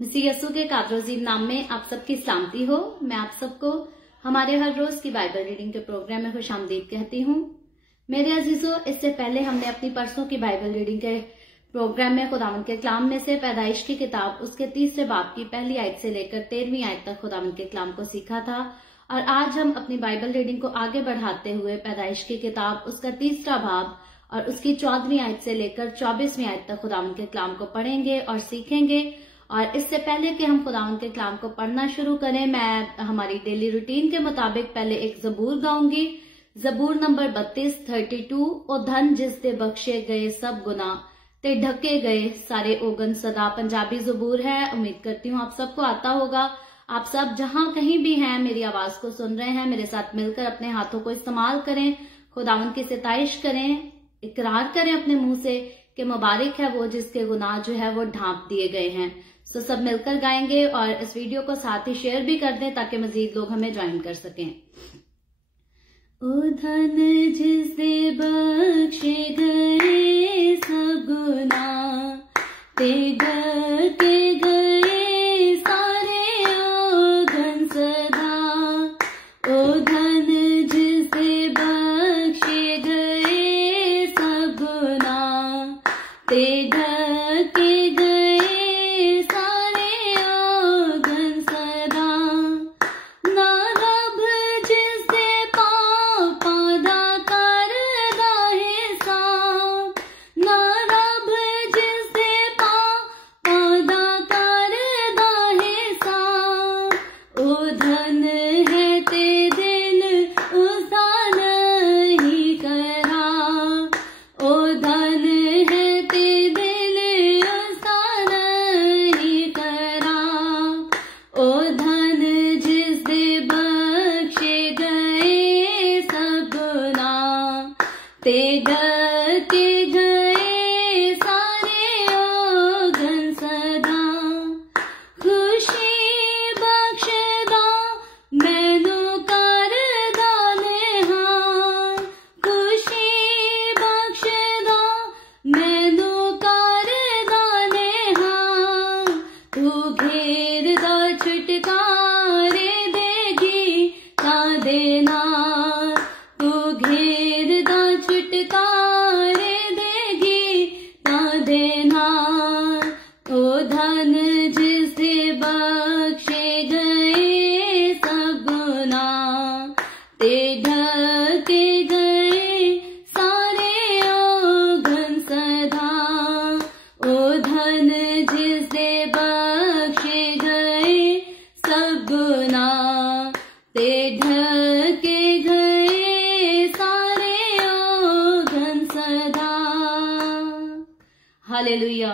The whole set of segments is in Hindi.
मसीह यीशु के कादरोजीब नाम में आप सबकी सलामती हो। मैं आप सबको हमारे हर रोज की बाइबल रीडिंग के प्रोग्राम में खुशामदीद कहती हूँ। मेरे अजीजों, इससे पहले हमने अपनी परसों की बाइबल रीडिंग के प्रोग्राम में खुदावंद के कलाम में से पैदाइश की किताब उसके 3 बाब की पहली आयत से लेकर 13वीं आयत तक खुदावंद के कलाम को सीखा था। और आज हम अपनी बाइबल रीडिंग को आगे बढ़ाते हुए पैदाइश की किताब उसका 3 बाब और उसकी 14वीं आयत से लेकर 24वीं आयत तक खुदावंद के कलाम को पढ़ेंगे और सीखेंगे। और इससे पहले कि हम खुदावंद के कलाम को पढ़ना शुरू करें, मैं हमारी डेली रूटीन के मुताबिक पहले एक जबूर गाऊंगी। जबूर नंबर 32 ओ धन जिस दे बख्शे गए सब गुना ते ढके गए सारे ओगन सदा। पंजाबी जबूर है, उम्मीद करती हूँ आप सबको आता होगा। आप सब जहां कहीं भी हैं, मेरी आवाज को सुन रहे हैं, मेरे साथ मिलकर अपने हाथों को इस्तेमाल करें, खुदावंद की सिताइश करें, इकरार करें अपने मुंह से कि मुबारक है वो जिसके गुनाह जो है वो ढांप दिए गए हैं। तो सब मिलकर गाएंगे और इस वीडियो को साथ ही शेयर भी कर दें ताकि मजीद लोग हमें ज्वाइन कर सकें। ओ धन जिससे बख्शे गए सब गुनाह ते ढके गए सारे ओगन सदा। ओ धन जिससे बख्शे गए सब गुनाह ते ढके गए ते ढके गए सारे ओगन सदा। खुशी बख्शदा मैनू करदा निहाल, खुशी बख्शदा मैनू करदा निहाल। तू घेरदा छुटकारे देगी तां दे नाल, तू घेरदा छुटकारे देगी तां दे नाल। ओ धन जिससे बख्शे गए सब गुनाह ते ढके गए सारे ओगन सदा। ओ धन जिससे बख्शे गए सब गुनाह ते ढके गए हालेलुया।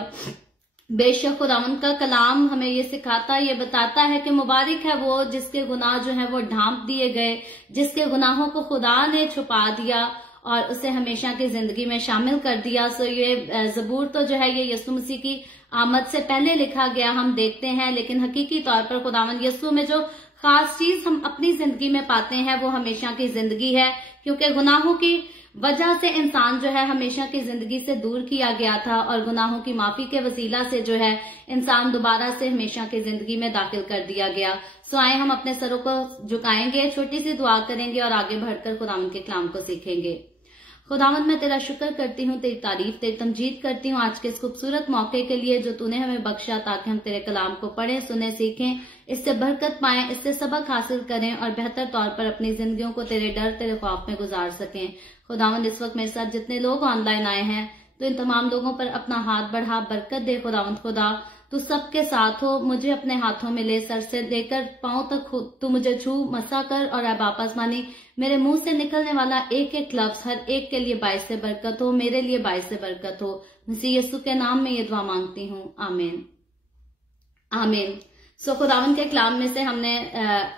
बेशक खुदावंद का कलाम हमें ये सिखाता, ये बताता है कि मुबारक है वो जिसके गुनाह जो है वो ढांप दिए गए, जिसके गुनाहों को खुदा ने छुपा दिया और उसे हमेशा की जिंदगी में शामिल कर दिया। सो ये जबूर तो जो है ये यीशु मसीह की आमद से पहले लिखा गया हम देखते हैं, लेकिन हकीकी तौर पर खुदावंद यीशु में जो खास चीज हम अपनी जिंदगी में पाते हैं वो हमेशा की जिंदगी है, क्योंकि गुनाहों की वजह से इंसान जो है हमेशा की जिंदगी से दूर किया गया था और गुनाहों की माफी के वसीला से जो है इंसान दोबारा से हमेशा की जिंदगी में दाखिल कर दिया गया। सो आए हम अपने सरों को झुकाएंगे, छोटी सी दुआ करेंगे और आगे बढ़कर खुदावंद के कलाम को सीखेंगे। खुदावंद, मैं तेरा शुक्र करती हूँ, तेरी तारीफ, तेरी तमजीद करती हूँ आज के इस खूबसूरत मौके के लिए जो तूने हमें बख्शा ताकि हम तेरे कलाम को पढ़ें, सुने, सीखें, इससे बरकत पाएं, इससे सबक हासिल करें और बेहतर तौर पर अपनी जिंदगियों को तेरे डर, तेरे खौफ में गुजार सकें। खुदावंद, इस वक्त मेरे साथ जितने लोग ऑनलाइन आए हैं तो इन तमाम लोगों पर अपना हाथ बढ़ा, बरकत दे। खुदावंद खुदा, तू सबके साथ हो, मुझे अपने हाथों में ले, सर से लेकर पांव तक तू मुझे छू, मसा कर और अब आपस मानी मेरे मुंह से निकलने वाला एक एक लफ्ज हर एक के लिए बाइस से बरकत हो, मेरे लिए बाइस से बरकत हो। मसीह यीशु के नाम में ये दुआ मांगती हूँ, आमीन आमीन। सो खुदावंद के कलाम में से हमने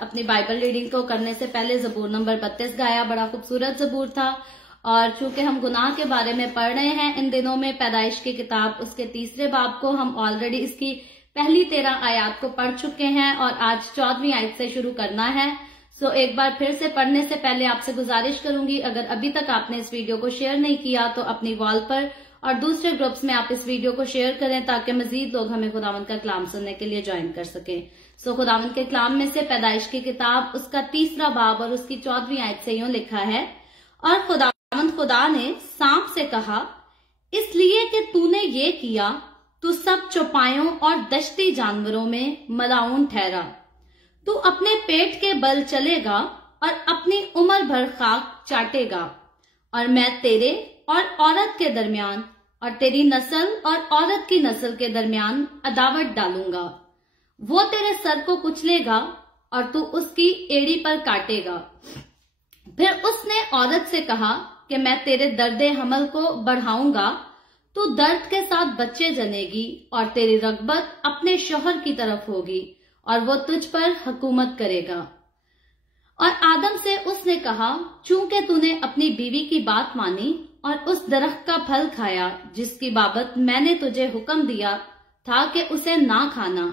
अपनी बाइबल रीडिंग को करने से पहले जबूर नंबर 32 गाया। बड़ा खूबसूरत जबूर था और चूंकि हम गुनाह के बारे में पढ़ रहे हैं इन दिनों में, पैदाइश की किताब उसके 3 बाब को हम ऑलरेडी इसकी पहली 13 आयत को पढ़ चुके हैं और आज 14वीं आयत से शुरू करना है। सो एक बार फिर से पढ़ने से पहले आपसे गुजारिश करूंगी, अगर अभी तक आपने इस वीडियो को शेयर नहीं किया तो अपनी वॉल पर और दूसरे ग्रुप्स में आप इस वीडियो को शेयर करें ताकि मजीद लोग हमें खुदावंद का कलाम सुनने के लिए ज्वाइन कर सकें। सो खुदावंद के कलाम में से पैदाइश की किताब उसका 3 बाब और उसकी 14वीं आयत से यूं लिखा है, और खुदावंद खुदा ने सांप से कहा, इसलिए कि तूने ये किया, तू सब चौपायों और दश्ती जानवरों में मलाऊन ठहरा। तू अपने पेट के बल चलेगा और अपनी उम्र भर खाक चाटेगा, और मैं तेरे और औरत के दरमियान और तेरी नस्ल और औरत की नस्ल के दरमियान अदावत डालूंगा। वो तेरे सर को कुचलेगा और तू उसकी एड़ी पर काटेगा। फिर उसने औरत से कहा कि मैं तेरे दर्दे हमल को बढ़ाऊंगा, तू दर्द के साथ बच्चे जनेगी और तेरी रगबत अपने शौहर की तरफ होगी और वो तुझ पर हुकूमत करेगा। और आदम से उसने कहा, चूंकि तूने अपनी बीवी की बात मानी और उस दरख्त का फल खाया जिसकी बाबत मैंने तुझे हुक्म दिया था कि उसे ना खाना,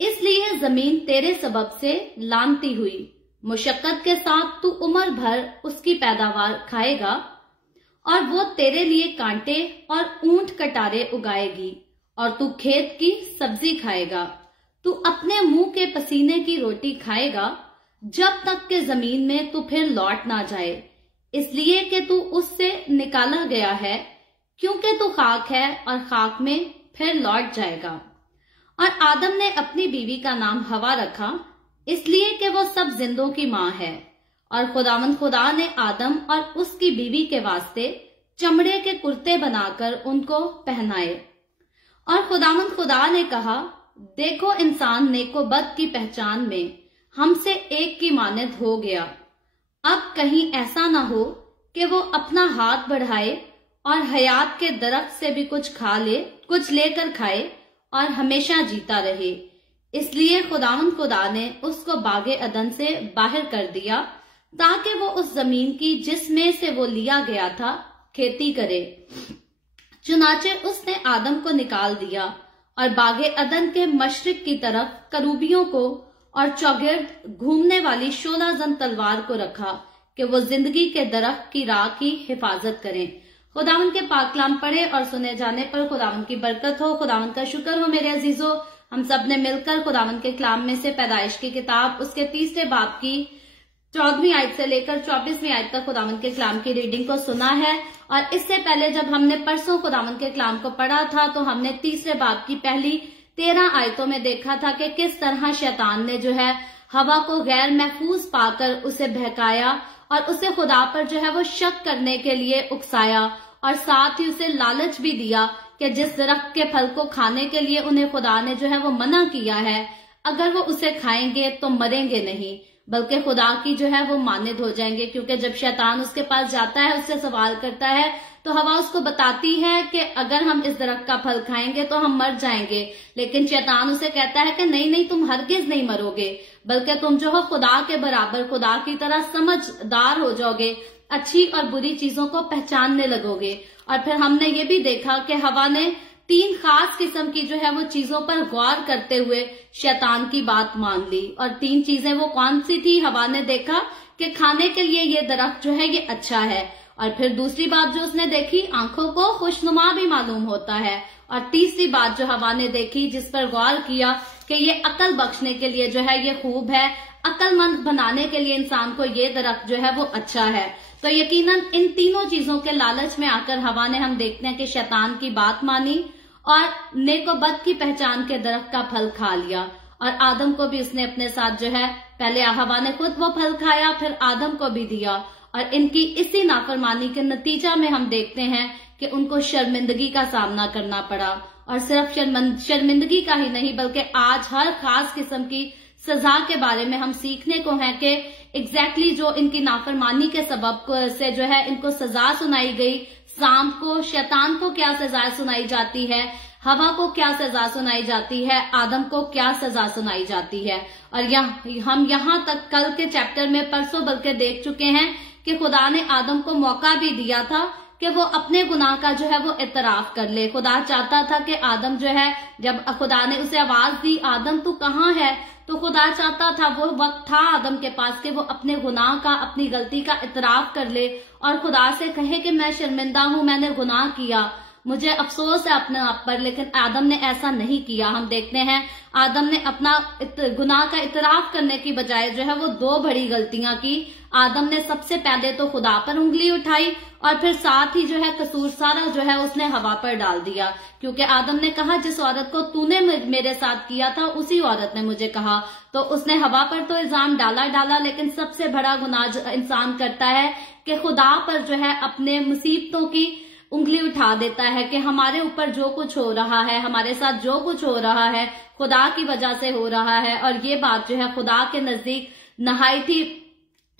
इसलिए जमीन तेरे सबब से लानती हुई। मुशक्कत के साथ तू उम्र भर उसकी पैदावार खाएगा और वो तेरे लिए कांटे और ऊंट कटारे उगाएगी और तू खेत की सब्जी खाएगा। तू अपने मुंह के पसीने की रोटी खाएगा जब तक कि जमीन में तू फिर लौट ना जाए, इसलिए कि तू उससे निकाला गया है, क्योंकि तू खाक है और खाक में फिर लौट जाएगा। और आदम ने अपनी बीवी का नाम हवा रखा, इसलिए कि वो सब जिंदों की मां है। और खुदावंद खुदा ने आदम और उसकी बीवी के वास्ते चमड़े के कुर्ते बनाकर उनको पहनाए। और खुदावंद खुदा ने कहा, देखो इंसान नेको बद की पहचान में हमसे एक की मानद हो गया। अब कहीं ऐसा ना हो कि वो अपना हाथ बढ़ाए और हयात के दरख्त से भी कुछ लेकर खाए और हमेशा जीता रहे। इसलिए खुदावंद खुदा ने उसको बागे अदन से बाहर कर दिया ताकि वो उस जमीन की जिसमें से वो लिया गया था खेती करे। चुनाचे उसने आदम को निकाल दिया और बागे अदन के मशरिक की तरफ करूबियों को और चौगिर्द घूमने वाली 16 जन तलवार को रखा कि वो जिंदगी के दरख्त की राह की हिफाजत करें। खुदावंद के पाक कलाम पढ़े और सुने जाने पर खुदावंद की बरकत हो। खुदावंद का शुक्र हो मेरे अजीजों, हम सब ने मिलकर खुदावंद के कलाम में से पैदाइश की किताब उसके 3 बाब की 14वीं आयत से लेकर 24वीं आयत तक खुदावंद के कलाम की रीडिंग को सुना है। और इससे पहले जब हमने परसों खुदावंद के कलाम को पढ़ा था तो हमने 3 बाब की पहली 13 आयतों में देखा था कि किस तरह शैतान ने जो है हवा को गैर महफूज पाकर उसे बहकाया और उसे खुदा पर जो है वो शक करने के लिए उकसाया, और साथ ही उसे लालच भी दिया कि जिस दरख्त के फल को खाने के लिए उन्हें खुदा ने जो है वो मना किया है, अगर वो उसे खाएंगे तो मरेंगे नहीं बल्कि खुदा की जो है वो मानद हो जाएंगे। क्योंकि जब शैतान उसके पास जाता है, उससे सवाल करता है, तो हवा उसको बताती है कि अगर हम इस दरख्त का फल खाएंगे तो हम मर जाएंगे, लेकिन शैतान उसे कहता है कि नहीं, तुम हरगिज नहीं मरोगे, बल्कि तुम जो हो खुदा के बराबर, खुदा की तरह समझदार हो जाओगे, अच्छी और बुरी चीजों को पहचानने लगोगे। और फिर हमने ये भी देखा कि हवा ने 3 खास किस्म की जो है वो चीजों पर गौर करते हुए शैतान की बात मान ली। और 3 चीजें वो कौन सी थी? हवा ने देखा कि खाने के लिए ये दरख्त जो है ये अच्छा है, और फिर दूसरी बात जो उसने देखी, आंखों को खुशनुमा भी मालूम होता है, और तीसरी बात जो हवा ने देखी, जिस पर गौर किया कि ये अकल बख्शने के लिए जो है ये खूब है, अकलमंद बनाने के लिए इंसान को ये दरख्त जो है वो अच्छा है। तो यकीनन इन तीनों चीजों के लालच में आकर हवा ने, हम देखते हैं कि शैतान की बात मानी और नेको बद की पहचान के दरख्त का फल खा लिया। और आदम को भी उसने अपने साथ जो है, पहले हवा ने खुद वो फल खाया, फिर आदम को भी दिया, और इनकी इसी नाफरमानी के नतीजा में हम देखते हैं कि उनको शर्मिंदगी का सामना करना पड़ा। और सिर्फ शर्मिंदगी का ही नहीं, बल्कि आज हर खास किस्म की सजा के बारे में हम सीखने को है कि एग्जैक्टली जो इनकी नाफरमानी के सबब से जो है इनको सजा सुनाई गई, सांप को, शैतान को क्या सजा सुनाई जाती है, हवा को क्या सजा सुनाई जाती है, आदम को क्या सजा सुनाई जाती है। और हम यहाँ तक कल के चैप्टर में परसों बल्कि देख चुके हैं कि खुदा ने आदम को मौका भी दिया था कि वो अपने गुनाह का जो है वो इतराफ कर ले। खुदा चाहता था कि आदम जो है, जब खुदा ने उसे आवाज दी, आदम तू कहाँ है, तो खुदा चाहता था, वो वक्त था आदम के पास कि वो अपने गुनाह का, अपनी गलती का इतराफ कर ले और खुदा से कहे कि मैं शर्मिंदा हूं, मैंने गुनाह किया। मुझे अफसोस है अपने आप पर, लेकिन आदम ने ऐसा नहीं किया। हम देखते हैं आदम ने अपना गुनाह का इतराफ करने की बजाय जो है वो दो बड़ी गलतियां की। आदम ने सबसे पहले तो खुदा पर उंगली उठाई और फिर साथ ही जो है कसूर सारा जो है उसने हवा पर डाल दिया, क्योंकि आदम ने कहा जिस औरत को तूने मेरे साथ किया था उसी औरत ने मुझे कहा। तो उसने हवा पर तो इल्जाम डाला, लेकिन सबसे बड़ा गुनाह जो इंसान करता है कि खुदा पर जो है अपने मुसीबतों की उंगली उठा देता है कि हमारे ऊपर जो कुछ हो रहा है, हमारे साथ जो कुछ हो रहा है खुदा की वजह से हो रहा है। और ये बात जो है खुदा के नजदीक नहायत ही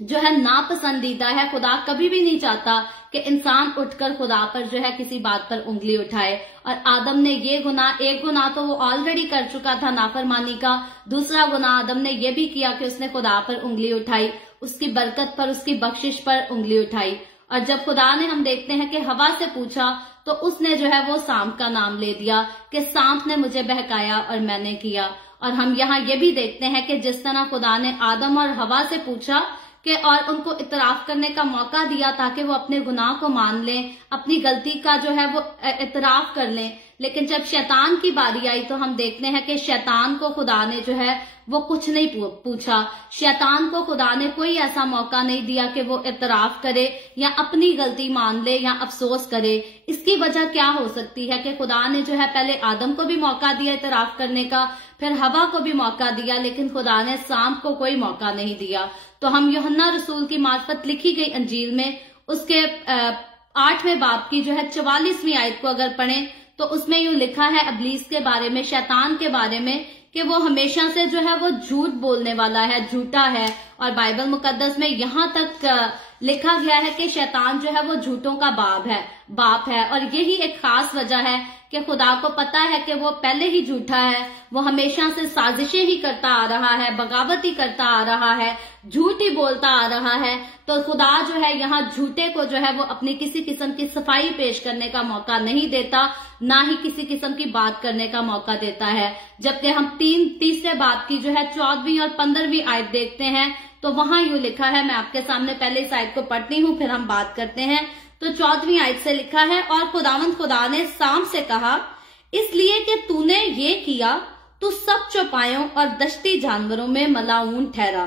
जो है नापसंदीदा है। खुदा कभी भी नहीं चाहता कि इंसान उठकर खुदा पर जो है किसी बात पर उंगली उठाए। और आदम ने ये गुनाह, एक गुनाह तो वो ऑलरेडी कर चुका था नाफरमानी का, दूसरा गुनाह आदम ने ये भी किया कि उसने खुदा पर उंगली उठाई, उसकी बरकत पर, उसकी बख्शिश पर उंगली उठाई। और जब खुदा ने, हम देखते हैं कि हवा से पूछा तो उसने जो है वो सांप का नाम ले दिया कि सांप ने मुझे बहकाया और मैंने किया। और हम यहाँ ये भी देखते हैं कि जिस तरह खुदा ने आदम और हवा से पूछा कि और उनको इतराफ करने का मौका दिया ताकि वो अपने गुनाह को मान लें, अपनी गलती का जो है वो इतराफ कर लें, लेकिन जब शैतान की बारी आई तो हम देखते हैं कि शैतान को खुदा ने जो है वो कुछ नहीं पूछा। शैतान को खुदा ने कोई ऐसा मौका नहीं दिया कि वो इतराफ करे या अपनी गलती मान ले या अफसोस करे। इसकी वजह क्या हो सकती है कि खुदा ने जो है पहले आदम को भी मौका दिया इतराफ करने का, फिर हवा को भी मौका दिया, लेकिन खुदा ने सांप को कोई मौका नहीं दिया। तो हम यूहन्ना रसूल की मार्फत लिखी गई अंजील में उसके 8वें बाब की जो है 44वीं आयत को अगर पढ़ें तो उसमें यूं लिखा है इब्लीस के बारे में, शैतान के बारे में, कि वो हमेशा से जो है वो झूठ बोलने वाला है, झूठा है। और बाइबल मुकद्दस में यहाँ तक लिखा गया है कि शैतान जो है वो झूठों का बाप है। और यही एक खास वजह है कि खुदा को पता है कि वो पहले ही झूठा है, वो हमेशा से साजिशें ही करता आ रहा है, बगावत ही करता आ रहा है, झूठ ही बोलता आ रहा है। तो खुदा जो है यहाँ झूठे को जो है वो अपनी किसी किस्म की सफाई पेश करने का मौका नहीं देता, ना ही किसी किस्म की बात करने का मौका देता है। जबकि हम तीसरे बात की जो है 14वीं और 15वीं आयत देखते हैं तो वहां यूं लिखा है, मैं आपके सामने पहले इस आयत को पढ़ती हूँ फिर हम बात करते हैं। तो 14वीं आयत से लिखा है, और खुदावंद खुदा ने सांप से कहा, इसलिए कि तूने ये किया तू सब चौपायों और दश्ती जानवरों में मलाऊन ठहरा,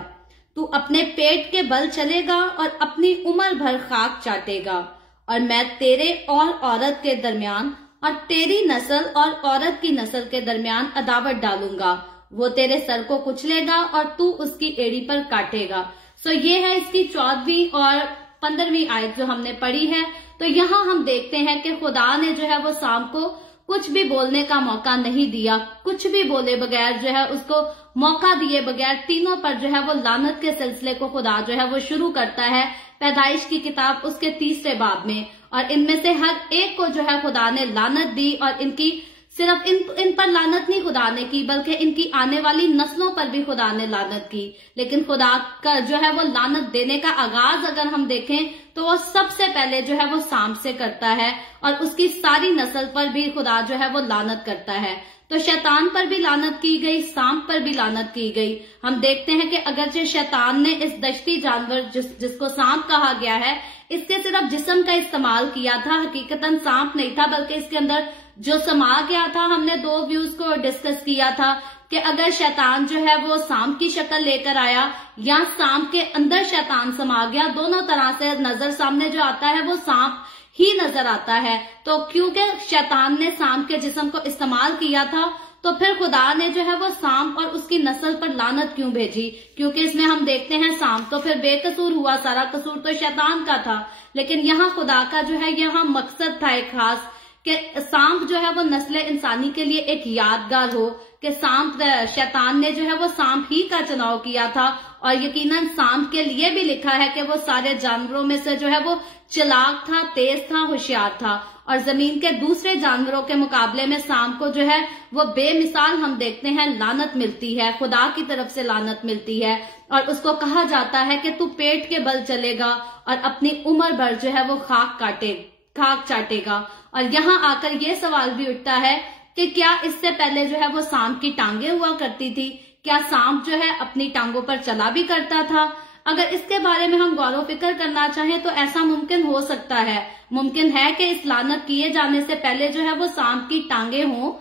तू अपने पेट के बल चलेगा और अपनी उम्र भर खाक चाटेगा। और मैं तेरे और औरत के दरमियान और तेरी नस्ल और औरत की नस्ल के दरमियान अदावत डालूंगा, वो तेरे सर को कुचलेगा और तू उसकी एड़ी पर काटेगा। सो ये है इसकी 14वीं और 15वीं आयत जो हमने पढ़ी है। तो यहाँ हम देखते हैं कि खुदा ने जो है वो सांप को कुछ भी बोलने का मौका नहीं दिया, कुछ भी बोले बगैर जो है उसको मौका दिए बगैर तीनों पर जो है वो लानत के सिलसिले को खुदा जो है वो शुरू करता है पैदाइश की किताब उसके 3रे बाब में। और इनमें से हर एक को जो है खुदा ने लानत दी, और इनकी सिर्फ इन पर लानत नहीं खुदा ने की बल्कि इनकी आने वाली नस्लों पर भी खुदा ने लानत की। लेकिन खुदा का जो है वो लानत देने का आगाज अगर हम देखें तो वो सबसे पहले जो है वो सांप से करता है, और उसकी सारी नस्ल पर भी खुदा जो है वो लानत करता है। तो शैतान पर भी लानत की गई, सांप पर भी लानत की गई। हम देखते हैं कि अगरचे शैतान ने इस दश्ती जानवर जिसको सांप कहा गया है, इसके सिर्फ जिस्म का इस्तेमाल किया था, हकीकतन सांप नहीं था, बल्कि इसके अंदर जो समा गया था। हमने 2 व्यूज को डिस्कस किया था कि अगर शैतान जो है वो सांप की शक्ल लेकर आया या सांप के अंदर शैतान समा गया, दोनों तरह से नजर सामने जो आता है वो सांप ही नजर आता है। तो क्योंकि शैतान ने सांप के जिस्म को इस्तेमाल किया था, तो फिर खुदा ने जो है वो सांप और उसकी नस्ल पर लानत क्यों भेजी? क्योंकि इसमें हम देखते हैं सांप तो फिर बेकसूर हुआ, सारा कसूर तो शैतान का था। लेकिन यहाँ खुदा का जो है यहाँ मकसद था एक खास, कि सांप जो है वो नस्ल इंसानी के लिए एक यादगार हो, कि सांप, शैतान ने जो है वो सांप ही का चुनाव किया था। और यकीनन सांप के लिए भी लिखा है कि वो सारे जानवरों में से जो है वो चालाक था, तेज था, होशियार था। और जमीन के दूसरे जानवरों के मुकाबले में सांप को जो है वो बेमिसाल हम देखते हैं लानत मिलती है, खुदा की तरफ से लानत मिलती है। और उसको कहा जाता है कि तू पेट के बल चलेगा और अपनी उम्र भर जो है वो खाक चाटेगा। और यहाँ आकर ये सवाल भी उठता है कि क्या इससे पहले जो है वो सांप की टांगे हुआ करती थी? क्या सांप जो है अपनी टांगों पर चला भी करता था? अगर इसके बारे में हम गौर फिक्र करना चाहें तो ऐसा मुमकिन हो सकता है, मुमकिन है कि इस लानत किए जाने से पहले जो है वो सांप की टांगे हों,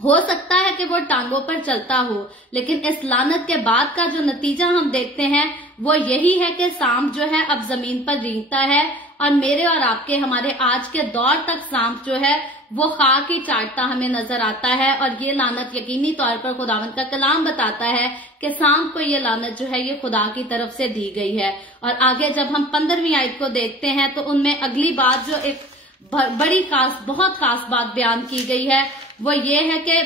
हो सकता है कि वो टांगों पर चलता हो, लेकिन इस लानत के बाद का जो नतीजा हम देखते हैं वो यही है कि सांप जो है अब जमीन पर रेंगता है और मेरे और आपके हमारे आज के दौर तक सांप जो है वो खाक ही चाटता हमें नजर आता है। और ये लानत यकीनी तौर पर खुदावंद का कलाम बताता है कि सांप को ये लानत जो है ये खुदा की तरफ से दी गई है। और आगे जब हम 15वीं आयत को देखते हैं तो उनमें अगली बात जो एक बड़ी खास, बहुत खास बात बयान की गई है वो ये है कि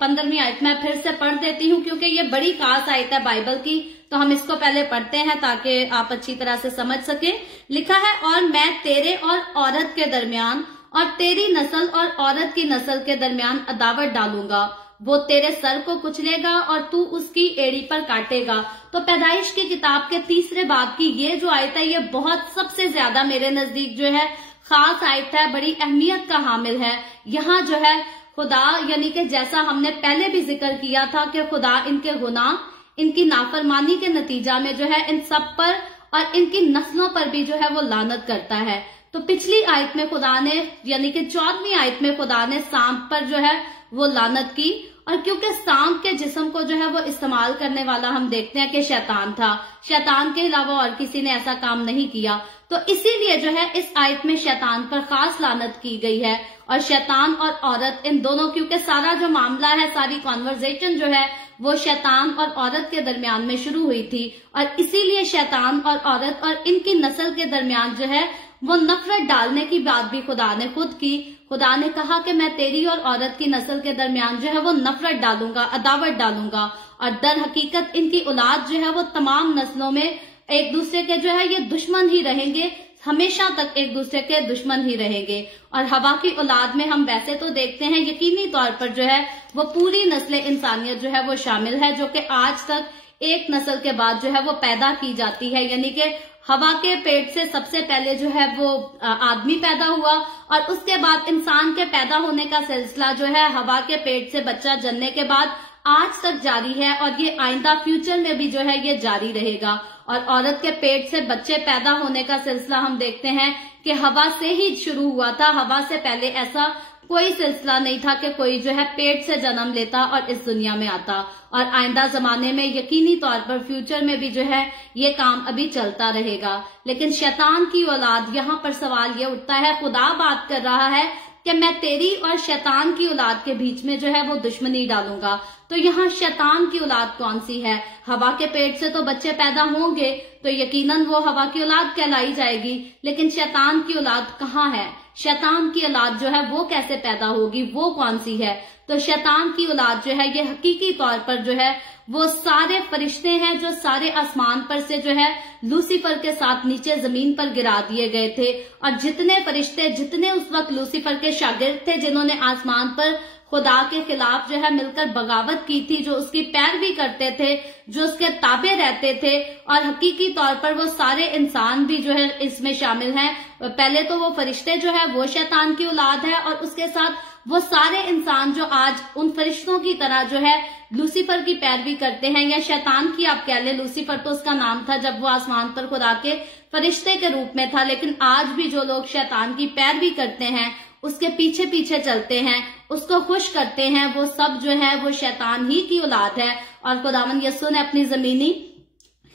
15वीं आयत में फिर से पढ़ देती हूँ क्योंकि ये बड़ी खास आयत है बाइबल की, तो हम इसको पहले पढ़ते हैं ताकि आप अच्छी तरह से समझ सके। लिखा है, और मैं तेरे और औरत के दरमियान और तेरी नस्ल और औरत की नस्ल के दरमियान अदावत डालूंगा, वो तेरे सर को कुचलेगा और तू उसकी एड़ी पर काटेगा। तो पैदाइश की किताब के 3रे बाब की ये जो आयत है ये बहुत सबसे ज्यादा मेरे नजदीक जो है खास आयत है, बड़ी अहमियत का हामिल है। यहाँ जो है खुदा यानी कि जैसा हमने पहले भी जिक्र किया था कि खुदा इनके गुनाह, इनकी नाफरमानी के नतीजा में जो है इन सब पर और इनकी नस्लों पर भी जो है वो लानत करता है। तो पिछली आयत में खुदा ने यानी कि 14वीं आयत में खुदा ने सांप पर जो है वो लानत की, और क्योंकि सांप के जिस्म को जो है वो इस्तेमाल करने वाला हम देखते हैं कि शैतान था, शैतान के अलावा और किसी ने ऐसा काम नहीं किया, तो इसीलिए जो है इस आयत में शैतान पर खास लानत की गई है। और शैतान और औरत इन दोनों, क्योंकि सारा जो मामला है, सारी कॉन्वर्जेशन जो है वो शैतान और औरत के दरमियान में शुरू हुई थी, और इसीलिए शैतान और औरत और इनकी नस्ल के दरमियान जो है वो नफरत डालने की बात भी खुदा ने खुद की। खुदा ने कहा कि मैं तेरी और औरत की नस्ल के दरमियान जो है वो नफरत डालूंगा, अदावत डालूंगा, और दर हकीकत इनकी औलाद जो है वो तमाम नस्लों में एक दूसरे के जो है ये दुश्मन ही रहेंगे, हमेशा तक एक दूसरे के दुश्मन ही रहेंगे। और हवा की औलाद में हम वैसे तो देखते हैं यकीनी तौर पर जो है वो पूरी नस्ल इंसानियत जो है वो शामिल है, जो कि आज तक एक नस्ल के बाद जो है वो पैदा की जाती है। यानी कि हवा के पेट से सबसे पहले जो है वो आदमी पैदा हुआ, और उसके बाद इंसान के पैदा होने का सिलसिला जो है हवा के पेट से बच्चा जन्ने के बाद आज तक जारी है, और ये आइंदा फ्यूचर में भी जो है ये जारी रहेगा। और औरत के पेट से बच्चे पैदा होने का सिलसिला हम देखते हैं कि हवा से ही शुरू हुआ था, हवा से पहले ऐसा कोई सिलसिला नहीं था कि कोई जो है पेट से जन्म लेता और इस दुनिया में आता। और आइंदा जमाने में यकीनी तौर पर फ्यूचर में भी जो है ये काम अभी चलता रहेगा। लेकिन शैतान की औलाद, यहाँ पर सवाल ये उठता है, खुदा बात कर रहा है कि मैं तेरी और शैतान की औलाद के बीच में जो है वो दुश्मनी डालूंगा। तो यहाँ शैतान की औलाद कौन सी है? हवा के पेट से तो बच्चे पैदा होंगे तो यकीनन वो हवा की औलाद कहलाई जाएगी, लेकिन शैतान की औलाद कहाँ है? शैतान की औलाद जो है वो कैसे पैदा होगी, वो कौन सी है? तो शैतान की औलाद जो है ये हकीकी तौर पर जो है वो सारे फरिश्ते हैं जो सारे आसमान पर से जो है लूसीफर के साथ नीचे जमीन पर गिरा दिए गए थे। और जितने फरिश्ते, जितने उस वक्त लूसीफर के शागिर्द थे, जिन्होंने आसमान पर खुदा के खिलाफ जो है मिलकर बगावत की थी, जो उसकी पैरवी करते थे, जो उसके ताबे रहते थे, और हकीकी तौर पर वो सारे इंसान भी जो है इसमें शामिल हैं। पहले तो वो फरिश्ते जो है वो शैतान की औलाद है, और उसके साथ वो सारे इंसान जो आज उन फरिश्तों की तरह जो है लूसीफर की पैरवी करते हैं, या शैतान की आप कह ले, लूसीफर तो उसका नाम था जब वो आसमान पर खुदा के फरिश्ते के रूप में था, लेकिन आज भी जो लोग शैतान की पैरवी करते हैं, उसके पीछे पीछे चलते हैं, उसको खुश करते हैं, वो सब जो है वो शैतान ही की औलाद है। और खुदावंद यीशु ने अपनी जमीनी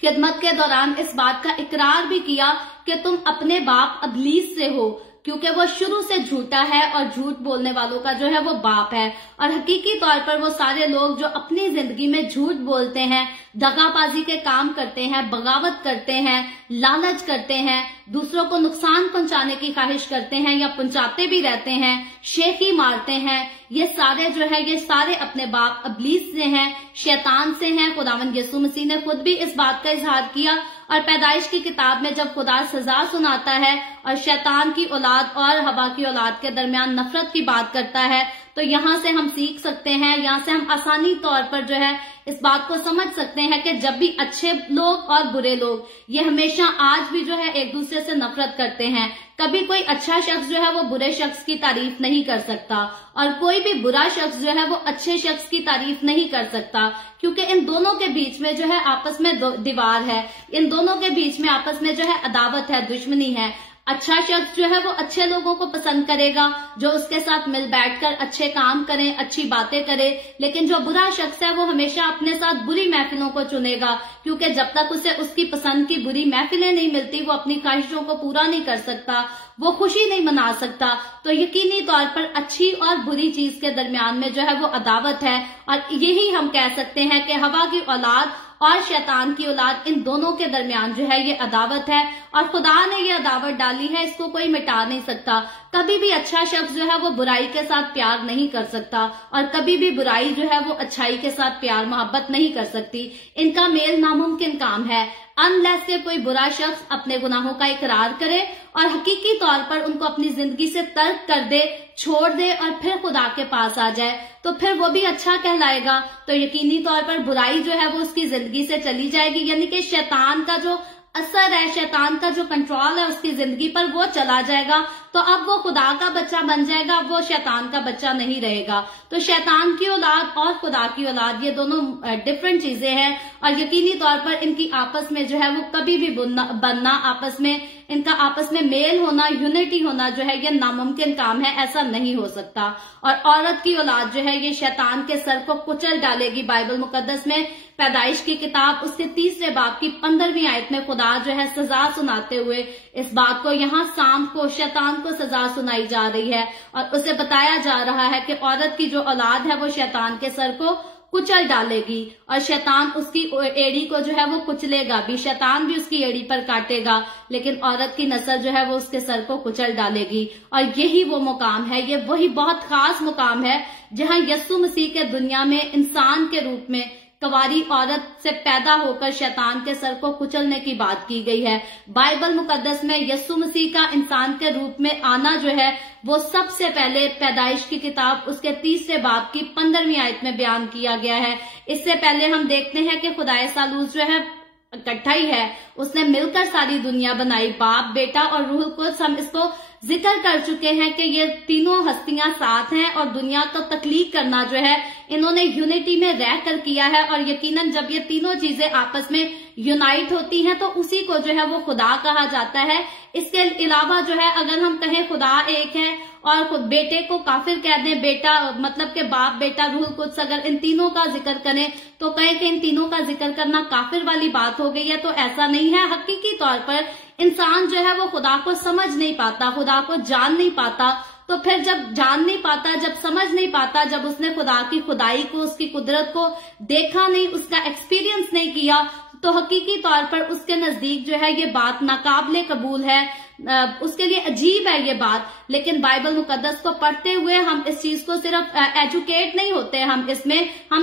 खिदमत के दौरान इस बात का इकरार भी किया कि तुम अपने बाप इब्लीस से हो, क्योंकि वो शुरू से झूठा है और झूठ बोलने वालों का जो है वो बाप है। और हकीकी तौर पर वो सारे लोग जो अपनी जिंदगी में झूठ बोलते हैं, दगाबाजी के काम करते हैं, बगावत करते हैं, लालच करते हैं, दूसरों को नुकसान पहुंचाने की ख्वाहिश करते हैं या पहुंचाते भी रहते हैं, शेखी मारते हैं, ये सारे जो है ये सारे अपने बाप इब्लीस से हैं, शैतान से हैं। खुदावंद यीशु मसीह ने खुद भी इस बात का इजहार किया, और पैदाइश की किताब में जब खुदा सजा सुनाता है और शैतान की औलाद और हवा की औलाद के दरमियान नफरत की बात करता है, तो यहाँ से हम सीख सकते हैं, यहाँ से हम आसानी तौर पर जो है इस बात को समझ सकते हैं कि जब भी अच्छे लोग और बुरे लोग ये हमेशा आज भी जो है एक दूसरे से नफरत करते हैं। कभी कोई अच्छा शख्स जो है वो बुरे शख्स की तारीफ नहीं कर सकता और कोई भी बुरा शख्स जो है वो अच्छे शख्स की तारीफ नहीं कर सकता, क्योंकि इन दोनों के बीच में जो है आपस में दीवार है, इन दोनों के बीच में आपस में जो है अदावत है, दुश्मनी है। अच्छा शख्स जो है वो अच्छे लोगों को पसंद करेगा जो उसके साथ मिल बैठकर अच्छे काम करें, अच्छी बातें करें, लेकिन जो बुरा शख्स है वो हमेशा अपने साथ बुरी महफिलों को चुनेगा, क्योंकि जब तक उसे उसकी पसंद की बुरी महफिलें नहीं मिलती वो अपनी ख्वाहिशों को पूरा नहीं कर सकता, वो खुशी नहीं मना सकता। तो यकीनी तौर पर अच्छी और बुरी चीज के दरमियान में जो है वो अदावत है, और यही हम कह सकते हैं कि हवा की औलाद और शैतान की औलाद, इन दोनों के दरमियान जो है ये अदावत है, और खुदा ने ये अदावत डाली है, इसको कोई मिटा नहीं सकता। कभी भी अच्छा शख्स जो है वो बुराई के साथ प्यार नहीं कर सकता, और कभी भी बुराई जो है वो अच्छाई के साथ प्यार मोहब्बत नहीं कर सकती। इनका मेल नामुमकिन काम है, अनलेस से कोई बुरा शख्स अपने गुनाहों का इकरार करे और हकीकी तौर पर उनको अपनी जिंदगी से तर्क कर दे, छोड़ दे और फिर खुदा के पास आ जाए, तो फिर वो भी अच्छा कहलाएगा। तो यकीनी तौर पर बुराई जो है वो उसकी जिंदगी से चली जाएगी, यानी कि शैतान का जो असर है, शैतान का जो कंट्रोल है उसकी जिंदगी पर वो चला जाएगा। तो अब वो खुदा का बच्चा बन जाएगा, वो शैतान का बच्चा नहीं रहेगा। तो शैतान की औलाद और खुदा की औलाद ये दोनों डिफरेंट चीजें हैं, और यकीनी तौर पर इनकी आपस में जो है वो कभी भी बनना, आपस में इनका आपस में मेल होना, यूनिटी होना जो है ये नामुमकिन काम है, ऐसा नहीं हो सकता। और औरत की औलाद जो है ये शैतान के सर को कुचल डालेगी। बाइबल मुकद्दस में पैदाइश की किताब उसके 3 बाब की 15वीं आयत में खुदा जो है सजा सुनाते हुए इस बात को, यहाँ सांप को, शैतान को सजा सुनाई जा रही है, और उसे बताया जा रहा है कि औरत की जो औलाद है वो शैतान के सर को कुचल डालेगी, और शैतान उसकी एड़ी को जो है वो कुचलेगा भी, शैतान भी उसकी एड़ी पर काटेगा, लेकिन औरत की नस्ल जो है वो उसके सर को कुचल डालेगी। और यही वो मुकाम है, ये वही बहुत खास मुकाम है जहां यीशु मसीह के दुनिया में इंसान के रूप में कवारी औरत से पैदा होकर शैतान के सर को कुचलने की बात की गई है। बाइबल मुकद्दस में यीशु मसीह का इंसान के रूप में आना जो है वो सबसे पहले पैदाइश की किताब उसके 3 बाब की 15वीं आयत में बयान किया गया है। इससे पहले हम देखते हैं कि खुदाए सालूस जो है इकट्ठा ही है, उसने मिलकर सारी दुनिया बनाई, बाप, बेटा और रूह कुद्स। हम इसको जिक्र कर चुके हैं कि ये तीनों हस्तियां साथ हैं, और दुनिया को तख्लीक करना जो है इन्होंने यूनिटी में रह कर किया है। और यकीनन जब ये तीनों चीजें आपस में यूनाइट होती हैं तो उसी को जो है वो खुदा कहा जाता है। इसके अलावा जो है अगर हम कहें खुदा एक है और बेटे को काफिर कह दें, बेटा मतलब के बाप, बेटा, रूह कुद्स, अगर इन तीनों का जिक्र करें तो कहें कि इन तीनों का जिक्र करना काफिर वाली बात हो गई है, तो ऐसा नहीं है। हकीकी तौर पर इंसान जो है वो खुदा को समझ नहीं पाता, खुदा को जान नहीं पाता। तो फिर जब जान नहीं पाता, जब समझ नहीं पाता, जब उसने खुदा की खुदाई को, उसकी कुदरत को देखा नहीं, उसका एक्सपीरियंस नहीं किया, तो हकीकी तौर पर उसके नजदीक जो है ये बात नाकाबिले कबूल है, उसके लिए अजीब है ये बात। लेकिन बाइबल मुकद्दस को पढ़ते हुए हम इस चीज को सिर्फ एजुकेट नहीं होते, हम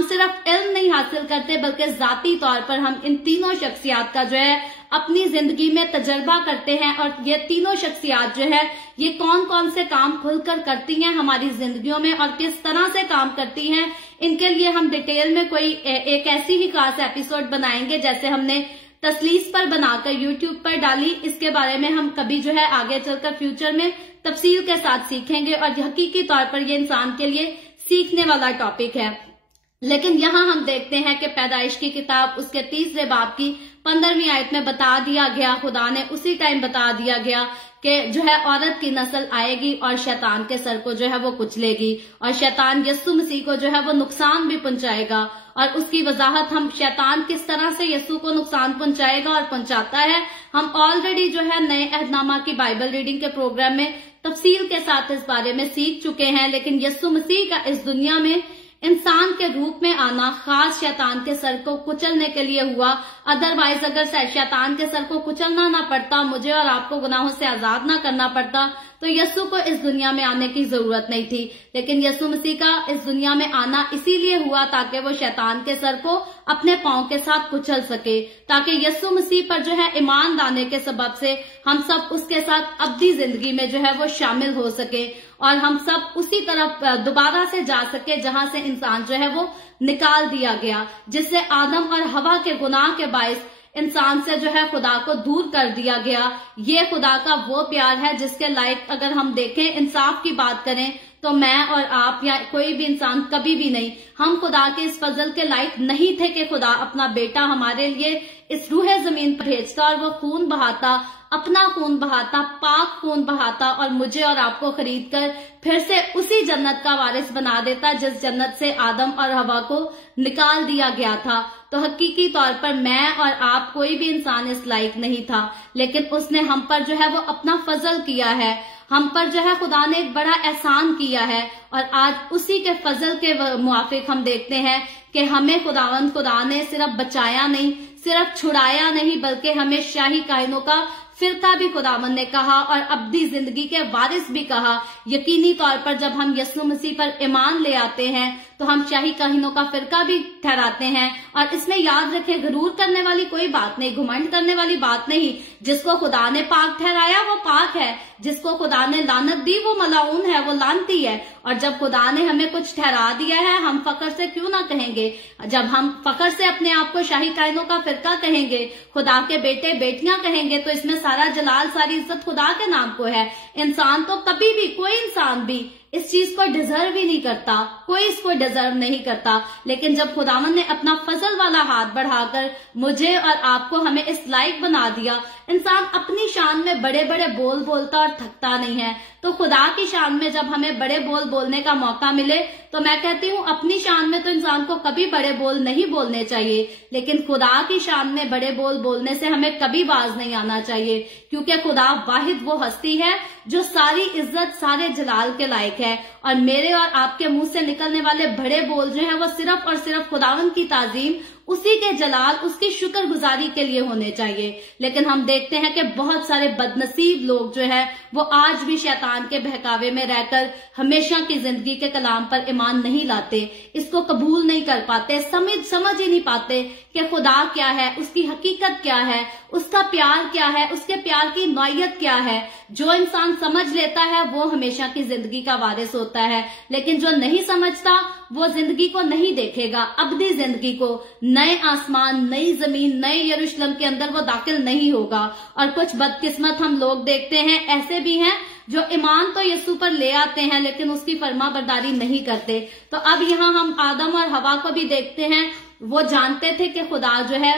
सिर्फ इल्म नहीं हासिल करते, बल्कि जाती तौर पर हम इन तीनों शख्सियात का जो है अपनी जिंदगी में तजर्बा करते हैं। और ये तीनों शख्सियात जो है ये कौन कौन से काम खुलकर करती हैं हमारी जिंदगियों में और किस तरह से काम करती हैं, इनके लिए हम डिटेल में कोई एक ऐसी ही खास एपिसोड बनाएंगे जैसे हमने तसलीस पर बनाकर यूट्यूब पर डाली। इसके बारे में हम कभी जो है आगे चलकर फ्यूचर में तफसील के साथ सीखेंगे, और हकीकी तौर पर ये इंसान के लिए सीखने वाला टॉपिक है। लेकिन यहाँ हम देखते हैं कि पैदाइश की किताब उसके 3 बाब की 15वीं आयत में बता दिया गया, खुदा ने उसी टाइम बता दिया गया कि जो है औरत की नस्ल आएगी और शैतान के सर को जो है वो कुचलेगी, और शैतान यीशु मसीह को जो है वो नुकसान भी पहुंचाएगा। और उसकी वजाहत हम शैतान किस तरह से यीशु को नुकसान पहुंचाएगा और पहुंचाता है, हम ऑलरेडी जो है नए अहदनामा की बाइबल रीडिंग के प्रोग्राम में तफसील के साथ इस बारे में सीख चुके हैं। लेकिन यीशु मसीह का इस दुनिया में इंसान के रूप में आना खास शैतान के सर को कुचलने के लिए हुआ। अदरवाइज अगर शैतान के सर को कुचलना ना पड़ता, मुझे और आपको गुनाहों से आजाद ना करना पड़ता, तो यीशु को इस दुनिया में आने की जरूरत नहीं थी, लेकिन यीशु मसीह का इस दुनिया में आना इसीलिए हुआ ताकि वो शैतान के सर को अपने पांव के साथ कुचल सके, ताकि यीशु मसीह पर जो है ईमान लाने के सबब से हम सब उसके साथ अब्दी जिंदगी में जो है वो शामिल हो सके और हम सब उसी तरफ दोबारा से जा सके जहां से इंसान जो है वो निकाल दिया गया, जिससे आदम और हवा के गुनाह के बायस इंसान से जो है खुदा को दूर कर दिया गया। ये खुदा का वो प्यार है जिसके लायक अगर हम देखें, इंसाफ की बात करें तो मैं और आप या कोई भी इंसान कभी भी नहीं, हम खुदा के इस फजल के लायक नहीं थे कि खुदा अपना बेटा हमारे लिए इस रूहे जमीन पर भेजता और वो खून बहाता, अपना खून बहाता, पाक खून बहाता और मुझे और आपको खरीद कर फिर से उसी जन्नत का वारिस बना देता जिस जन्नत से आदम और हवा को निकाल दिया गया था। तो हकीकी तौर पर मैं और आप कोई भी इंसान इस लायक नहीं था, लेकिन उसने हम पर जो है वो अपना फजल किया है, हम पर जो है खुदा ने एक बड़ा एहसान किया है और आज उसी के फजल के मुआफिक हम देखते हैं कि हमें खुदा ने सिर्फ बचाया नहीं, सिर्फ छुड़ाया नहीं, बल्कि हमें शाही कायनों का फिरका भी खुदावंद ने कहा और अब्दी जिंदगी के वारिस भी कहा। यकीनी तौर पर जब हम यीशु मसीह पर ईमान ले आते हैं तो हम शाही काहिनों का फिरका भी ठहराते हैं। और इसमें याद रखें, गरूर करने वाली कोई बात नहीं, घुमंड करने वाली बात नहीं। जिसको खुदा ने पाक ठहराया वो पाक है, जिसको खुदा ने लानत दी वो मलाऊन है, वो लानती है। और जब खुदा ने हमें कुछ ठहरा दिया है, हम फकर से क्यों ना कहेंगे। जब हम फकर से अपने आप को शाही कायनों का फिरका कहेंगे, खुदा के बेटे बेटियां कहेंगे, तो इसमें सारा जलाल सारी इज्जत खुदा के नाम को है। इंसान तो कभी भी, कोई इंसान भी इस चीज को डिजर्व ही नहीं करता, कोई इसको डिजर्व नहीं करता। लेकिन जब खुदावंद ने अपना फजल वाला हाथ बढ़ाकर मुझे और आपको हमें इस लायक बना दिया, इंसान अपनी शान में बड़े बड़े बोल बोलता और थकता नहीं है। तो खुदा की शान में जब हमें बड़े बोल बोलने का मौका मिले तो मैं कहती हूँ अपनी शान में तो इंसान को कभी बड़े बोल नहीं बोलने चाहिए, लेकिन खुदा की शान में बड़े बोल बोलने से हमें कभी बाज नहीं आना चाहिए, क्योंकि खुदा वाहिद वो हस्ती है जो सारी इज्जत सारे जलाल के लायक है। और मेरे और आपके मुंह से निकलने वाले बड़े बोल जो है वो सिर्फ और सिर्फ खुदावंद की ताजीम, उसी के जलाल, उसकी शुक्रगुजारी के लिए होने चाहिए। लेकिन हम देखते हैं कि बहुत सारे बदनसीब लोग जो है वो आज भी शैतान के बहकावे में रहकर हमेशा की जिंदगी के कलाम पर ईमान नहीं लाते, इसको कबूल नहीं कर पाते, समझ ही नहीं पाते कि खुदा क्या है, उसकी हकीकत क्या है, उसका प्यार क्या है, उसके प्यार की नौयत क्या है। जो इंसान समझ लेता है वो हमेशा की जिंदगी का वारिस होता है, लेकिन जो नहीं समझता वो जिंदगी को नहीं देखेगा, अब्दी जिंदगी को, नए आसमान, नई जमीन, नए यरूशलेम के अंदर वो दाखिल नहीं होगा। और कुछ बदकिस्मत हम लोग देखते हैं, ऐसे भी हैं जो ईमान तो यीशु पर ले आते हैं लेकिन उसकी फर्मा बरदारी नहीं करते। तो अब यहाँ हम आदम और हवा को भी देखते हैं, वो जानते थे कि खुदा जो है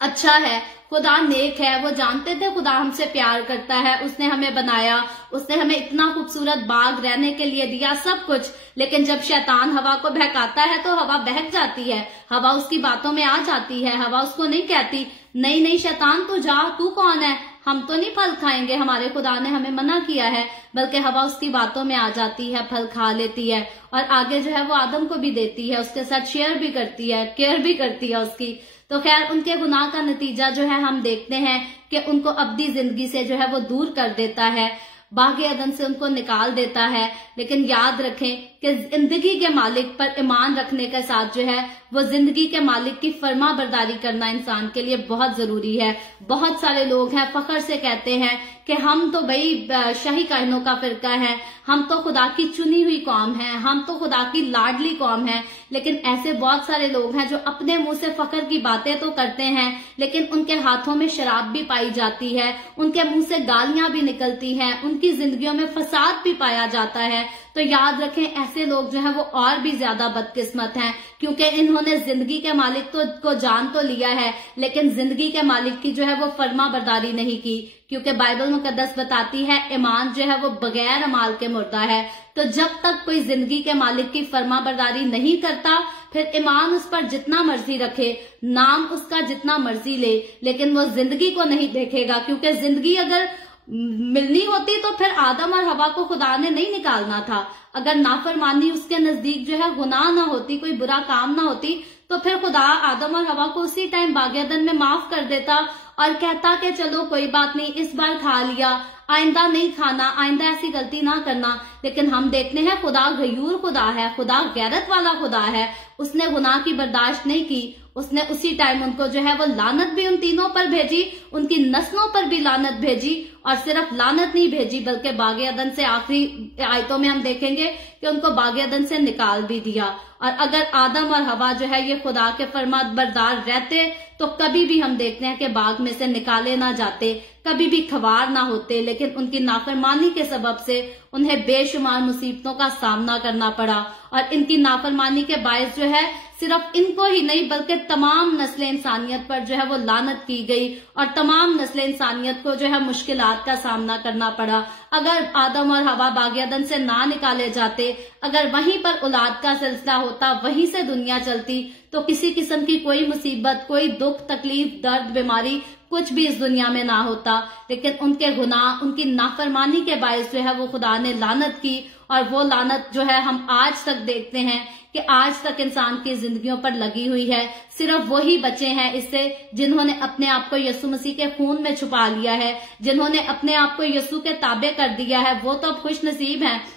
अच्छा है, खुदा नेक है, वो जानते थे खुदा हमसे प्यार करता है, उसने हमें बनाया, उसने हमें इतना खूबसूरत बाग रहने के लिए दिया, सब कुछ। लेकिन जब शैतान हवा को बहकाता है तो हवा बहक जाती है, हवा उसकी बातों में आ जाती है। हवा उसको नहीं कहती नहीं शैतान तू जा, तू कौन है, हम तो नहीं फल खाएंगे, हमारे खुदा ने हमें मना किया है, बल्कि हवा उसकी बातों में आ जाती है, फल खा लेती है और आगे जो है वो आदम को भी देती है, उसके साथ शेयर भी करती है, केयर भी करती है उसकी। तो खैर उनके गुनाह का नतीजा जो है हम देखते हैं कि उनको अब्दी जिंदगी से जो है वो दूर कर देता है, बागे अदन से उनको निकाल देता है। लेकिन याद रखें कि जिंदगी के मालिक पर ईमान रखने के साथ जो है वो जिंदगी के मालिक की फर्मा बरदारी करना इंसान के लिए बहुत जरूरी है। बहुत सारे लोग हैं फखर से कहते हैं कि हम तो भाई शाही कायनों का फिरका है, हम तो खुदा की चुनी हुई कौम है, हम तो खुदा की लाडली कौम है। लेकिन ऐसे बहुत सारे लोग हैं जो अपने मुंह से फखर की बातें तो करते हैं लेकिन उनके हाथों में शराब भी पाई जाती है, उनके मुंह से गालियां भी निकलती हैं, उनकी जिंदगियों में फसाद भी पाया जाता है। तो याद रखें ऐसे लोग जो हैं वो और भी ज्यादा बदकिस्मत हैं, क्योंकि इन्होंने जिंदगी के मालिक को जान तो लिया है लेकिन जिंदगी के मालिक की जो है वो फर्मा बरदारी नहीं की। क्योंकि बाइबल मुकद्दस बताती है ईमान जो है वो बगैर अमाल के मुर्दा है। तो जब तक कोई जिंदगी के मालिक की फर्मा बरदारी नहीं करता, फिर ईमान उस पर जितना मर्जी रखे, नाम उसका जितना मर्जी ले, लेकिन वो जिंदगी को नहीं देखेगा। क्योंकि जिंदगी अगर मिलनी होती तो फिर आदम और हवा को खुदा ने नहीं निकालना था। अगर नाफरमानी उसके नजदीक जो है गुनाह ना होती, कोई बुरा काम ना होती, तो फिर खुदा आदम और हवा को उसी टाइम बागे अदन में माफ कर देता और कहता कि चलो कोई बात नहीं, इस बार खा लिया, आइंदा नहीं खाना, आइंदा ऐसी गलती ना करना। लेकिन हम देखते हैं खुदा गयूर खुदा है, खुदा गैरत वाला खुदा है। उसने गुनाह की बर्दाश्त नहीं की, उसने उसी टाइम उनको जो है वो लानत भी उन तीनों पर भेजी, उनकी नस्लों पर भी लानत भेजी। और सिर्फ लानत नहीं भेजी बल्कि बागे अदन से, आखिरी आयतों में हम देखेंगे कि उनको बागे अदन से निकाल भी दिया। और अगर आदम और हवा जो है ये खुदा के फरमाबरदार रहते तो कभी भी हम देखते हैं कि बाग में से निकाले ना जाते, कभी भी खवार ना होते। लेकिन उनकी नाफरमानी के सबब से उन्हें बेशुमार मुसीबतों का सामना करना पड़ा। और इनकी नाफरमानी के बायस जो है सिर्फ इनको ही नहीं बल्कि तमाम नस्ल इंसानियत पर जो है वो लानत की गई और तमाम नस्ल इंसानियत को जो है मुश्किलात का सामना करना पड़ा। अगर आदम और हवा बागे अदन से ना निकाले जाते, अगर वहीं पर औलाद का सिलसिला होता, वहीं से दुनिया चलती, तो किसी किस्म की कोई मुसीबत, कोई दुख, तकलीफ, दर्द, बीमारी कुछ भी इस दुनिया में ना होता। लेकिन उनके गुनाह, उनकी नाफरमानी के बायस जो है वो खुदा ने लानत की। और वो लानत जो है हम आज तक देखते हैं कि आज तक इंसान की जिंदगियों पर लगी हुई है। सिर्फ वही बचे हैं इससे जिन्होंने अपने आप को यीशु मसीह के खून में छुपा लिया है, जिन्होंने अपने आप को यीशु के ताबे कर दिया है। वो तो अब खुश नसीब हैं,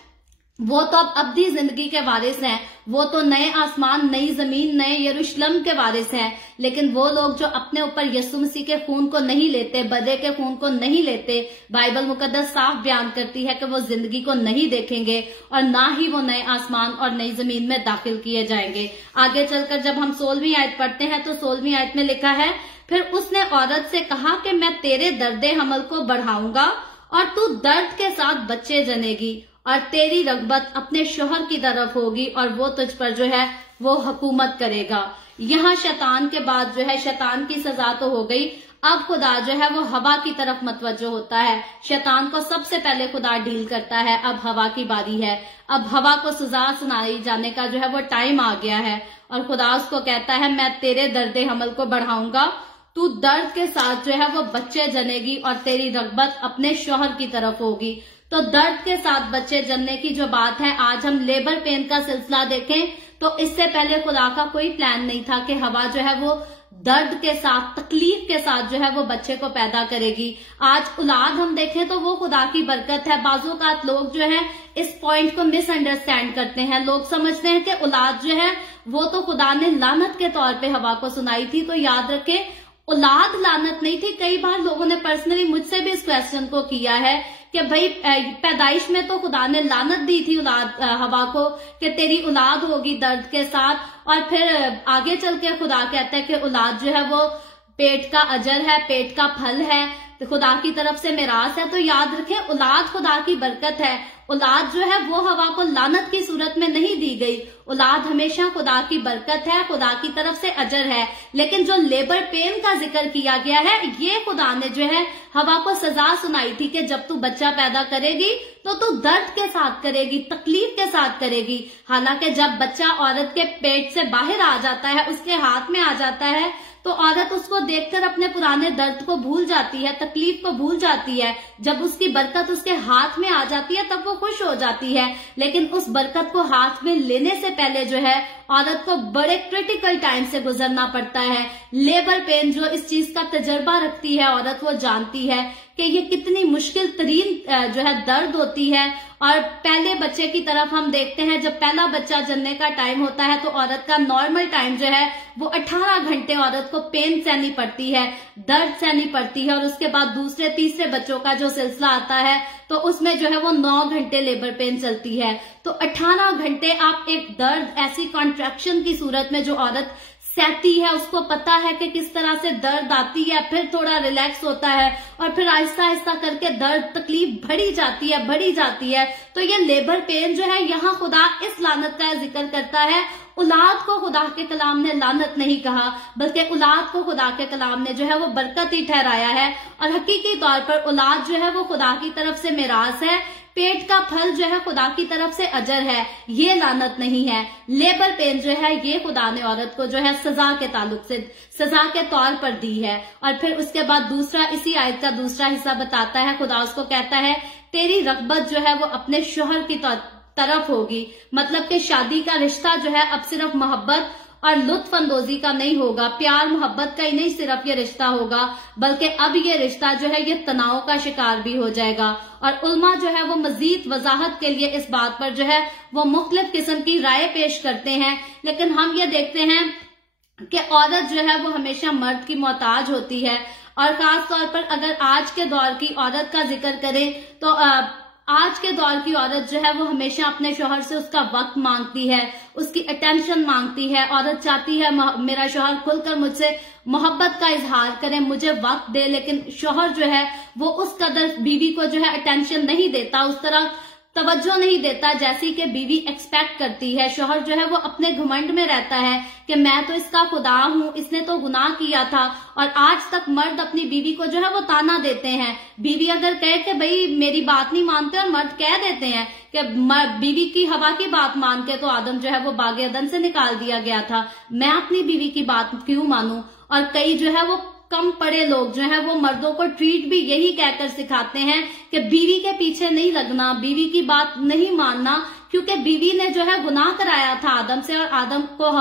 वो तो अब अब्दी जिंदगी के वारिस हैं, वो तो नए आसमान, नई जमीन, नए यरूशलेम के वारिस हैं। लेकिन वो लोग जो अपने ऊपर यीशु मसीह के खून को नहीं लेते, बदे के खून को नहीं लेते, बाइबल मुकद्दस साफ बयान करती है कि वो जिंदगी को नहीं देखेंगे और ना ही वो नए आसमान और नई जमीन में दाखिल किए जाएंगे। आगे चलकर जब हम 16वीं आयत पढ़ते हैं तो 16वीं आयत में लिखा है, फिर उसने औरत से कहा कि मैं तेरे दर्दे हमल को बढ़ाऊंगा और तू दर्द के साथ बच्चे जनेगी और तेरी रगबत अपने शोहर की तरफ होगी और वो तुझ पर जो है वो हुकूमत करेगा। यहाँ शैतान के बाद जो है शैतान की सजा तो हो गई, अब खुदा जो है वो हवा की तरफ मतवज्जो होता है। शैतान को सबसे पहले खुदा डील करता है, अब हवा की बारी है। अब हवा को सजा सुनाई जाने का जो है वो टाइम आ गया है और खुदा उसको कहता है, मैं तेरे दर्दे हमल को बढ़ाऊंगा, तू दर्द के साथ जो है वो बच्चे जनेगी और तेरी रगबत अपने शोहर की तरफ होगी। तो दर्द के साथ बच्चे जनने की जो बात है, आज हम लेबर पेन का सिलसिला देखें तो इससे पहले खुदा का कोई प्लान नहीं था कि हवा जो है वो दर्द के साथ, तकलीफ के साथ जो है वो बच्चे को पैदा करेगी। आज औलाद हम देखें तो वो खुदा की बरकत है। बाज़-औक़ात लोग जो है इस पॉइंट को मिसअंडरस्टैंड करते हैं। लोग समझते हैं कि औलाद जो है वो तो खुदा ने लानत के तौर पे हवा को सुनाई थी। तो याद रखें, औलाद लानत नहीं थी। कई बार लोगों ने पर्सनली मुझसे भी इस क्वेश्चन को किया है कि भाई पैदाइश में तो खुदा ने लानत दी थी औलाद हवा को कि तेरी औलाद होगी दर्द के साथ, और फिर आगे चल के खुदा कहता है कि औलाद जो है वो पेट का अजर है, पेट का फल है, तो खुदा की तरफ से मिरास है। तो याद रखें, औलाद खुदा की बरकत है। औलाद जो है वो हवा को लानत की सूरत में नहीं दी गई। औलाद हमेशा खुदा की बरकत है, खुदा की तरफ से अजर है। लेकिन जो लेबर पेन का जिक्र किया गया है, ये खुदा ने जो है हवा को सजा सुनाई थी कि जब तू बच्चा पैदा करेगी तो तू दर्द के साथ करेगी, तकलीफ के साथ करेगी। हालांकि जब बच्चा औरत के पेट से बाहर आ जाता है, उसके हाथ में आ जाता है, तो औरत उसको देखकर अपने पुराने दर्द को भूल जाती है, तकलीफ को भूल जाती है। जब उसकी बरकत उसके हाथ में आ जाती है तब वो खुश हो जाती है। लेकिन उस बरकत को हाथ में लेने से पहले जो है औरत को बड़े क्रिटिकल टाइम से गुजरना पड़ता है। लेबर पेन, जो इस चीज का तजर्बा रखती है औरत, वो जानती है कि ये कितनी मुश्किल तरीन जो है दर्द होती है। और पहले बच्चे की तरफ हम देखते हैं, जब पहला बच्चा जन्ने का टाइम होता है तो औरत का नॉर्मल टाइम जो है वो 18 घंटे औरत को पेन सहनी पड़ती है, दर्द सहनी पड़ती है। और उसके बाद दूसरे तीसरे बच्चों का जो सिलसिला आता है तो उसमें जो है वो 9 घंटे लेबर पेन चलती है। तो 18 घंटे आप एक दर्द, ऐसी कॉन्ट्रैक्शन की सूरत में जो औरत सहती है, उसको पता है कि किस तरह से दर्द आती है, फिर थोड़ा रिलैक्स होता है और फिर आहिस्ता आहिस्ता करके दर्द, तकलीफ बढ़ी जाती है। तो ये लेबर पेन जो है, यहाँ खुदा इस लानत का जिक्र करता है। औलाद को खुदा के कलाम ने लानत नहीं कहा, बल्कि औलाद को खुदा के कलाम ने जो है वो बरकत ही ठहराया है। और हकीकी तौर पर औलाद जो है वो खुदा की तरफ से मिरास है, पेट का फल जो है खुदा की तरफ से अजर है, ये लानत नहीं है। लेबर पेन जो है ये खुदा ने औरत को जो है सजा के ताल्लुक से, सजा के तौर पर दी है। और फिर उसके बाद दूसरा, इसी आयत का दूसरा हिस्सा बताता है, खुदा उसको कहता है तेरी रगबत जो है वो अपने शोहर की तरफ होगी। मतलब कि शादी का रिश्ता जो है अब सिर्फ मोहब्बत और लुत्फ अंदोजी का नहीं होगा, प्यार मोहब्बत का ही नहीं सिर्फ ये रिश्ता होगा, बल्कि अब ये रिश्ता जो है ये तनाव का शिकार भी हो जाएगा। और उल्मा जो है वो मजीद वजाहत के लिए इस बात पर जो है वो मुख्तलिफ किस्म की राय पेश करते हैं, लेकिन हम ये देखते हैं कि औरत जो है वो हमेशा मर्द की मोहताज होती है। और खास तौर पर अगर आज के दौर की औरत का जिक्र करें तो आज के दौर की औरत जो है वो हमेशा अपने शौहर से उसका वक्त मांगती है, उसकी अटेंशन मांगती है। औरत चाहती है मेरा शौहर खुलकर मुझसे मोहब्बत का इजहार करे, मुझे वक्त दे, लेकिन शौहर जो है वो उस कदर बीवी को जो है अटेंशन नहीं देता, उस तरह तवज्जो नहीं देता जैसी कि बीवी एक्सपेक्ट करती है। शौहर जो है वो अपने घमंड में रहता है कि मैं तो इसका खुदा हूं, इसने तो गुनाह किया था। और आज तक मर्द अपनी बीवी को जो है वो ताना देते हैं। बीवी अगर कहे कि भाई मेरी बात नहीं मानते, और मर्द कह देते हैं कि बीवी की हवा की बात मान के तो आदम जो है वो बागे अदन से निकाल दिया गया था, मैं अपनी बीवी की बात क्यों मानूं। और कई जो है वो कम पढ़े लोग जो है वो मर्दों को ट्रीट भी यही कहकर सिखाते हैं कि बीवी के पीछे नहीं लगना, बीवी की बात नहीं मानना, क्योंकि बीवी ने जो है गुनाह कराया था आदम से और आदम को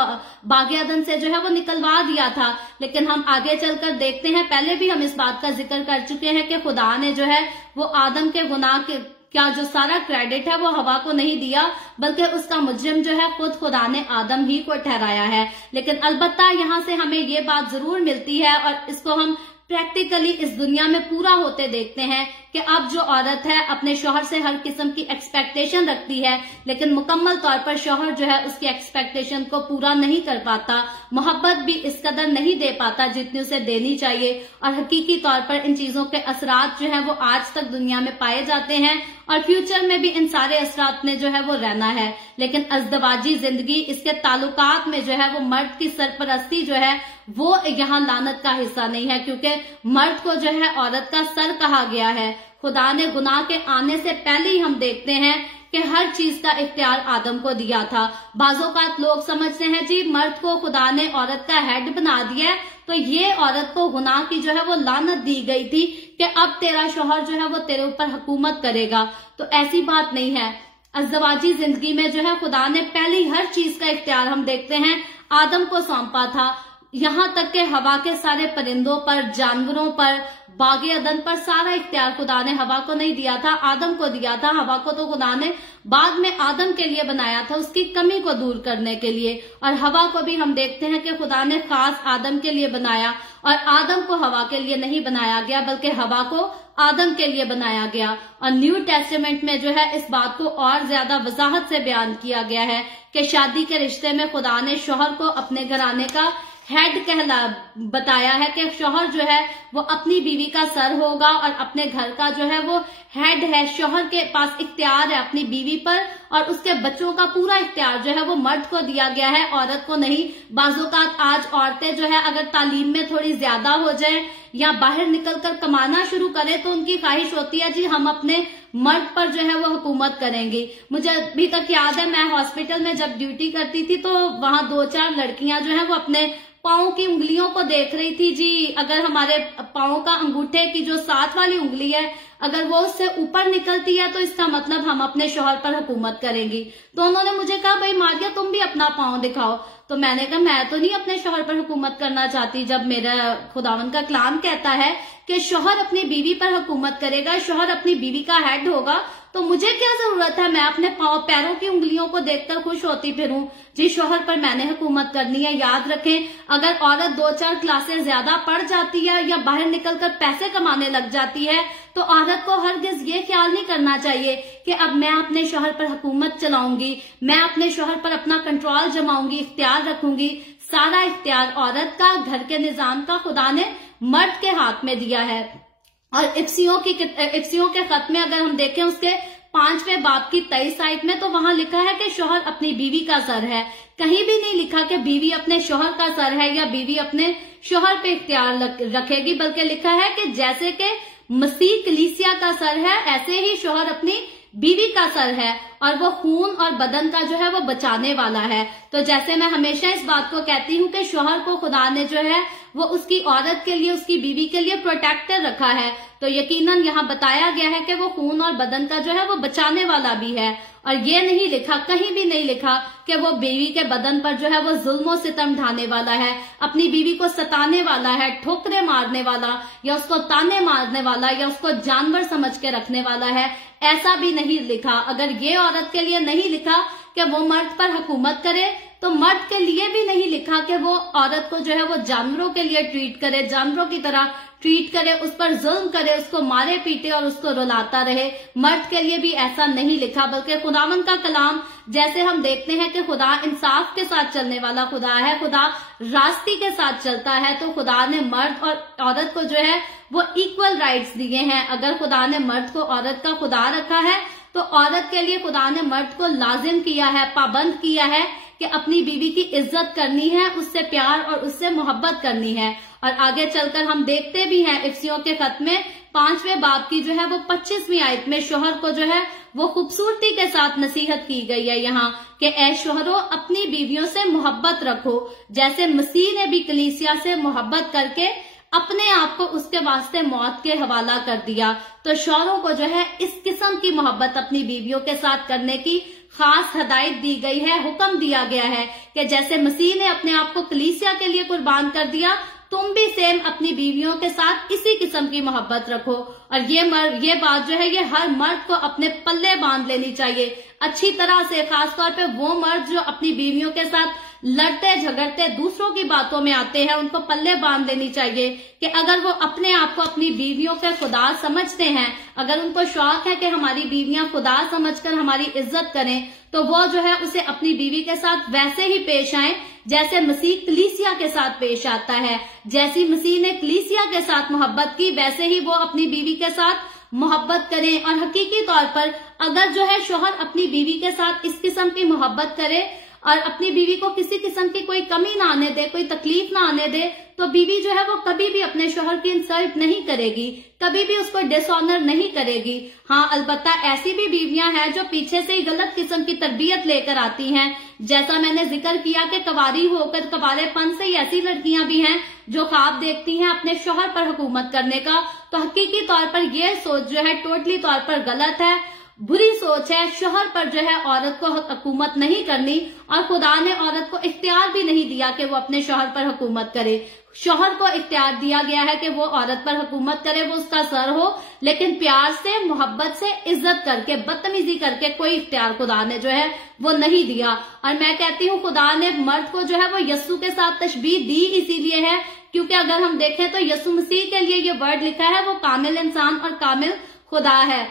बागे अदन से जो है वो निकलवा दिया था। लेकिन हम आगे चलकर देखते हैं, पहले भी हम इस बात का जिक्र कर चुके हैं कि खुदा ने जो है वो आदम के गुनाह के क्या जो सारा क्रेडिट है वो हवा को नहीं दिया, बल्कि उसका मुजरिम जो है खुद खुदा ने आदम ही को ठहराया है। लेकिन अलबत्ता यहाँ से हमें ये बात जरूर मिलती है और इसको हम प्रैक्टिकली इस दुनिया में पूरा होते देखते हैं कि अब जो औरत है अपने शौहर से हर किस्म की एक्सपेक्टेशन रखती है, लेकिन मुकम्मल तौर पर शौहर जो है उसकी एक्सपेक्टेशन को पूरा नहीं कर पाता, मोहब्बत भी इस कदर नहीं दे पाता जितनी उसे देनी चाहिए। और हकीकी तौर पर इन चीजों के असरात जो है वो आज तक दुनिया में पाए जाते हैं और फ्यूचर में भी इन सारे असरात में जो है वो रहना है। लेकिन अज़दवाजी जिंदगी, इसके ताल्लुकात में जो है वो मर्द की सरपरस्ती जो है वो यहाँ लानत का हिस्सा नहीं है, क्योंकि मर्द को जो है औरत का सर कहा गया है। खुदा ने गुनाह के आने से पहले ही हम देखते हैं कि हर चीज का इख्तियार आदम को दिया था। बाज़ोकात लोग समझते हैं जी मर्द को खुदा ने औरत का हेड बना दिया है, तो ये औरत को गुनाह की जो है वो लानत दी गई थी कि अब तेरा शौहर जो है वो तेरे ऊपर हुकूमत करेगा। तो ऐसी बात नहीं है। अज़दवाजी जिंदगी में जो है खुदा ने पहले ही हर चीज का इख्तियार हम देखते हैं आदम को सौंपा था। यहाँ तक के हवा के सारे परिंदों पर, जानवरों पर, बागे अदन पर सारा इख्तियार खुदा ने हवा को नहीं दिया था, आदम को दिया था। हवा को तो खुदा ने बाद में आदम के लिए बनाया था, उसकी कमी को दूर करने के लिए। और हवा को भी हम देखते हैं कि खुदा ने खास आदम के लिए बनाया और आदम को हवा के लिए नहीं बनाया गया, बल्कि हवा को आदम के लिए बनाया गया। और न्यू टेस्टामेंट में जो है इस बात को और ज्यादा वजाहत से बयान किया गया है कि शादी के रिश्ते में खुदा ने शौहर को अपने घराने का हेड बताया है कि शौहर जो है वो अपनी बीवी का सर होगा और अपने घर का जो है वो हेड है। शौहर के पास इख्तियार है अपनी बीवी पर और उसके बच्चों का पूरा इख्तियार जो है वो मर्द को दिया गया है, औरत को नहीं। बाज़ोकात आज औरतें जो है अगर तालीम में थोड़ी ज्यादा हो जाए या बाहर निकलकर कमाना शुरू करें तो उनकी ख्वाहिश होती है जी हम अपने मर्द पर जो है वो हुकूमत करेंगे। मुझे अभी तक याद है मैं हॉस्पिटल में जब ड्यूटी करती थी तो वहां 2-4 लड़कियां जो है वो अपने पाँव की उंगलियों को देख रही थी जी। अगर हमारे पाँव का अंगूठे की जो साथ वाली उंगली है अगर वो उससे ऊपर निकलती है तो इसका मतलब हम अपने शौहर पर हुकूमत करेंगी। तो उन्होंने मुझे कहा भाई मारिया तुम भी अपना पाँव दिखाओ। तो मैंने कहा मैं तो नहीं अपने शौहर पर हुकूमत करना चाहती। जब मेरा खुदावन का कलाम कहता है कि शौहर अपनी बीवी पर हुकूमत करेगा, शौहर अपनी बीवी का हेड होगा, तो मुझे क्या जरूरत है मैं अपने पैरों की उंगलियों को देखकर खुश होती फिरूं जी शौहर पर मैंने हुकूमत करनी है। याद रखें अगर औरत 2-4 क्लासेस ज्यादा पढ़ जाती है या बाहर निकलकर पैसे कमाने लग जाती है तो औरत को हरगिज ये ख्याल नहीं करना चाहिए कि अब मैं अपने शौहर पर हुकूमत चलाऊंगी, मैं अपने शौहर पर अपना कंट्रोल जमाऊंगी, इख्तियार रखूंगी। सारा इख्तियार औरत का, घर के निजाम का खुदा ने मर्द के हाथ में दिया है। और इफ्सियों के खत में अगर हम देखें उसके 5वें बाब की 23 आयत में तो वहां लिखा है कि शौहर अपनी बीवी का सर है। कहीं भी नहीं लिखा कि बीवी अपने शौहर का सर है या बीवी अपने शौहर पे इख्तियार रखेगी, बल्कि लिखा है कि जैसे कि मसीह कलीसिया का सर है ऐसे ही शौहर अपनी बीवी का सर है और वो खून और बदन का जो है वो बचाने वाला है। तो जैसे मैं हमेशा इस बात को कहती हूँ कि शौहर को खुदा ने जो है वो उसकी औरत के लिए, उसकी बीवी के लिए प्रोटेक्टर रखा है। तो यकीनन यहाँ बताया गया है कि वो खून और बदन का जो है वो बचाने वाला भी है। और ये नहीं लिखा, कहीं भी नहीं लिखा कि वो बीवी के बदन पर जो है वो जुल्म सितम ढाने वाला है, अपनी बीवी को सताने वाला है, ठोकरे मारने वाला, या उसको ताने मारने वाला, या उसको जानवर समझ के रखने वाला है। ऐसा भी नहीं लिखा। अगर ये औरत के लिए नहीं लिखा कि वो मर्द पर हुकूमत करे, तो मर्द के लिए भी नहीं लिखा कि वो औरत को जो है वो जानवरों के लिए ट्रीट करे, जानवरों की तरह ट्रीट करे, उस पर जुल्म करे, उसको मारे पीटे और उसको रुलाता रहे। मर्द के लिए भी ऐसा नहीं लिखा, बल्कि खुदावंद का कलाम जैसे हम देखते हैं कि खुदा इंसाफ के साथ चलने वाला खुदा है, खुदा रास्ते के साथ चलता है। तो खुदा ने मर्द और औरत को जो है वो इक्वल राइट्स दिए हैं। अगर खुदा ने मर्द को औरत का खुदा रखा है, तो औरत के लिए खुदा ने मर्द को लाजिम किया है, पाबंद किया है कि अपनी बीवी की इज्जत करनी है, उससे प्यार और उससे मोहब्बत करनी है। और आगे चलकर हम देखते भी हैं इफिसियों के खत में 5वें बाब की जो है वो 25वीं आयत में शौहर को जो है वो खूबसूरती के साथ नसीहत की गई है यहाँ कि ऐ शौहरों, अपनी बीवियों से मोहब्बत रखो, जैसे मसीह ने भी कलीसिया से मोहब्बत करके अपने आप को उसके वास्ते मौत के हवाला कर दिया। तो शौहरों को जो है इस किस्म की मोहब्बत अपनी बीवियों के साथ करने की खास हदायत दी गई है, हुक्म दिया गया है कि जैसे मसीह ने अपने आप को कलीसिया के लिए कुर्बान कर दिया, तुम भी सेम अपनी बीवियों के साथ इसी किस्म की मोहब्बत रखो। और ये बात जो है ये हर मर्द को अपने पल्ले बांध लेनी चाहिए अच्छी तरह से। खासतौर पे वो मर्द जो अपनी बीवियों के साथ लड़ते झगड़ते दूसरों की बातों में आते हैं, उनको पल्ले बांध लेनी चाहिए कि अगर वो अपने आप को अपनी बीवियों के खुदा समझते हैं, अगर उनको शौक है कि हमारी बीवियां खुदा समझकर हमारी इज्जत करें, तो वो जो है उसे अपनी बीवी के साथ वैसे ही पेश आए जैसे मसीह कलीसिया के साथ पेश आता है। जैसी मसीह ने कलीसिया के साथ मोहब्बत की, वैसे ही वो अपनी बीवी के साथ मोहब्बत करें। और हकीकी तौर पर अगर जो है शौहर अपनी बीवी के साथ इस किस्म की मोहब्बत करे और अपनी बीवी को किसी किस्म की कोई कमी ना आने दे, कोई तकलीफ ना आने दे, तो बीवी जो है वो कभी भी अपने शौहर की इंसल्ट नहीं करेगी, कभी भी उसको डिसऑनर नहीं करेगी। हाँ, अलबत्ता ऐसी भी बीवियां हैं जो पीछे से ही गलत किस्म की तरबियत लेकर आती हैं। जैसा मैंने जिक्र किया कि कवारी होकर कवारेपन से ही ऐसी लड़कियां भी हैं जो ख्वाब देखती हैं अपने शौहर पर हुकूमत करने का। तो हकीकी तौर पर यह सोच जो है टोटली तौर पर गलत है, बुरी सोच है। शौहर पर जो है औरत को हुकूमत नहीं करनी, और खुदा ने औरत को इख्तियार भी नहीं दिया कि वो अपने शौहर पर हुकूमत करे। शौहर को इख्तियार दिया गया है कि वो औरत पर हुकूमत करे, वो उसका सर हो, लेकिन प्यार से, मोहब्बत से, इज्जत करके, बदतमीजी करके कोई इख्तियार खुदा ने जो है वो नहीं दिया। और मैं कहती हूँ खुदा ने मर्द को जो है वो यस्सु के साथ तशबीह दी इसीलिए है क्योंकि अगर हम देखें तो यस्सु मसीह के लिए ये वर्ड लिखा है, वो कामिल इंसान और कामिल खुदा है।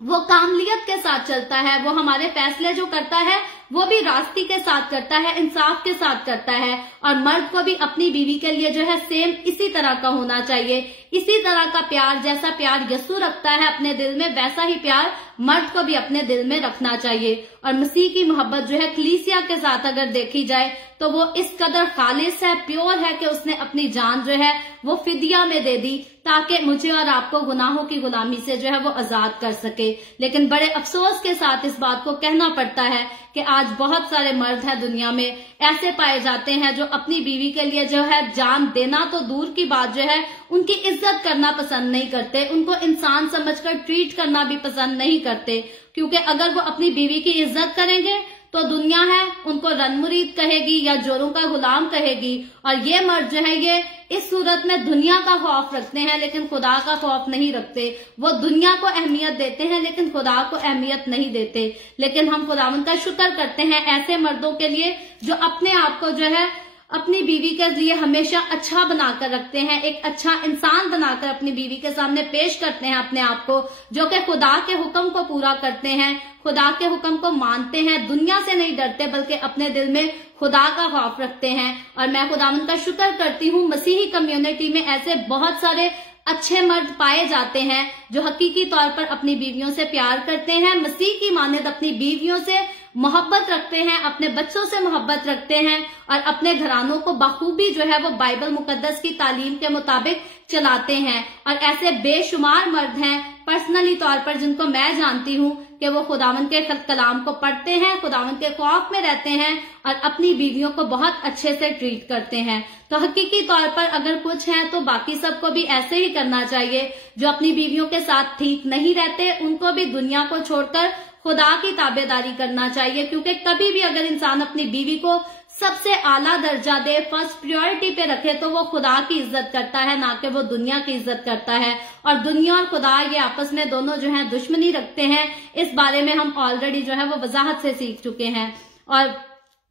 वो कामलियत के साथ चलता है, वो हमारे फैसले जो करता है वो भी रास्ते के साथ करता है, इंसाफ के साथ करता है। और मर्द को भी अपनी बीवी के लिए जो है सेम इसी तरह का होना चाहिए, इसी तरह का प्यार। जैसा प्यार यस्सु रखता है अपने दिल में, वैसा ही प्यार मर्द को भी अपने दिल में रखना चाहिए। और मसीह की मोहब्बत जो है कलीसिया के साथ अगर देखी जाए तो वो इस कदर खालिस है, प्योर है कि उसने अपनी जान जो है वो फिदिया में दे दी ताकि मुझे और आपको गुनाहों की गुलामी से जो है वो आजाद कर सके। लेकिन बड़े अफसोस के साथ इस बात को कहना पड़ता है कि आज बहुत सारे मर्द हैं दुनिया में ऐसे पाए जाते हैं जो अपनी बीवी के लिए जो है जान देना तो दूर की बात जो है उनकी इज्जत करना पसंद नहीं करते, उनको इंसान समझकर ट्रीट करना भी पसंद नहीं करते। क्योंकि अगर वो अपनी बीवी की इज्जत करेंगे तो दुनिया है उनको रनमुरीद कहेगी या जोरों का गुलाम कहेगी। और ये मर्द जो है ये इस सूरत में दुनिया का खौफ रखते हैं लेकिन खुदा का खौफ नहीं रखते। वो दुनिया को अहमियत देते हैं लेकिन खुदा को अहमियत नहीं देते। लेकिन हम खुदावंद का शुक्र करते हैं ऐसे मर्दों के लिए जो अपने आप को जो है अपनी बीवी के लिए हमेशा अच्छा बनाकर रखते हैं, एक अच्छा इंसान बनाकर अपनी बीवी के सामने पेश करते हैं अपने आप को, जो कि खुदा के हुक्म को पूरा करते हैं, खुदा के हुक्म को मानते हैं, दुनिया से नहीं डरते बल्कि अपने दिल में खुदा का खौफ रखते हैं। और मैं खुदावंद का शुक्र करती हूँ मसीही कम्युनिटी में ऐसे बहुत सारे अच्छे मर्द पाए जाते हैं जो हकीकी तौर पर अपनी बीवियों से प्यार करते हैं, मसीह की मानद अपनी बीवियों से मोहब्बत रखते हैं, अपने बच्चों से मोहब्बत रखते हैं और अपने घरानों को बखूबी जो है वो बाइबल मुकद्दस की तालीम के मुताबिक चलाते हैं। और ऐसे बेशुमार मर्द हैं पर्सनली तौर पर जिनको मैं जानती हूँ कि वो खुदावंद के कलाम को पढ़ते हैं, खुदावंद के खौफ में रहते हैं और अपनी बीवियों को बहुत अच्छे से ट्रीट करते हैं। तो हकीकी तौर पर अगर कुछ है तो बाकी सबको भी ऐसे ही करना चाहिए। जो अपनी बीवियों के साथ ठीक नहीं रहते उनको भी दुनिया को छोड़कर खुदा की ताबेदारी करना चाहिए, क्योंकि कभी भी अगर इंसान अपनी बीवी को सबसे आला दर्जा दे, फर्स्ट प्रायोरिटी पे रखे, तो वो खुदा की इज्जत करता है, ना कि वो दुनिया की इज्जत करता है। और दुनिया और खुदा ये आपस में दोनों जो है दुश्मनी रखते हैं। इस बारे में हम ऑलरेडी जो है वो वजाहत से सीख चुके हैं। और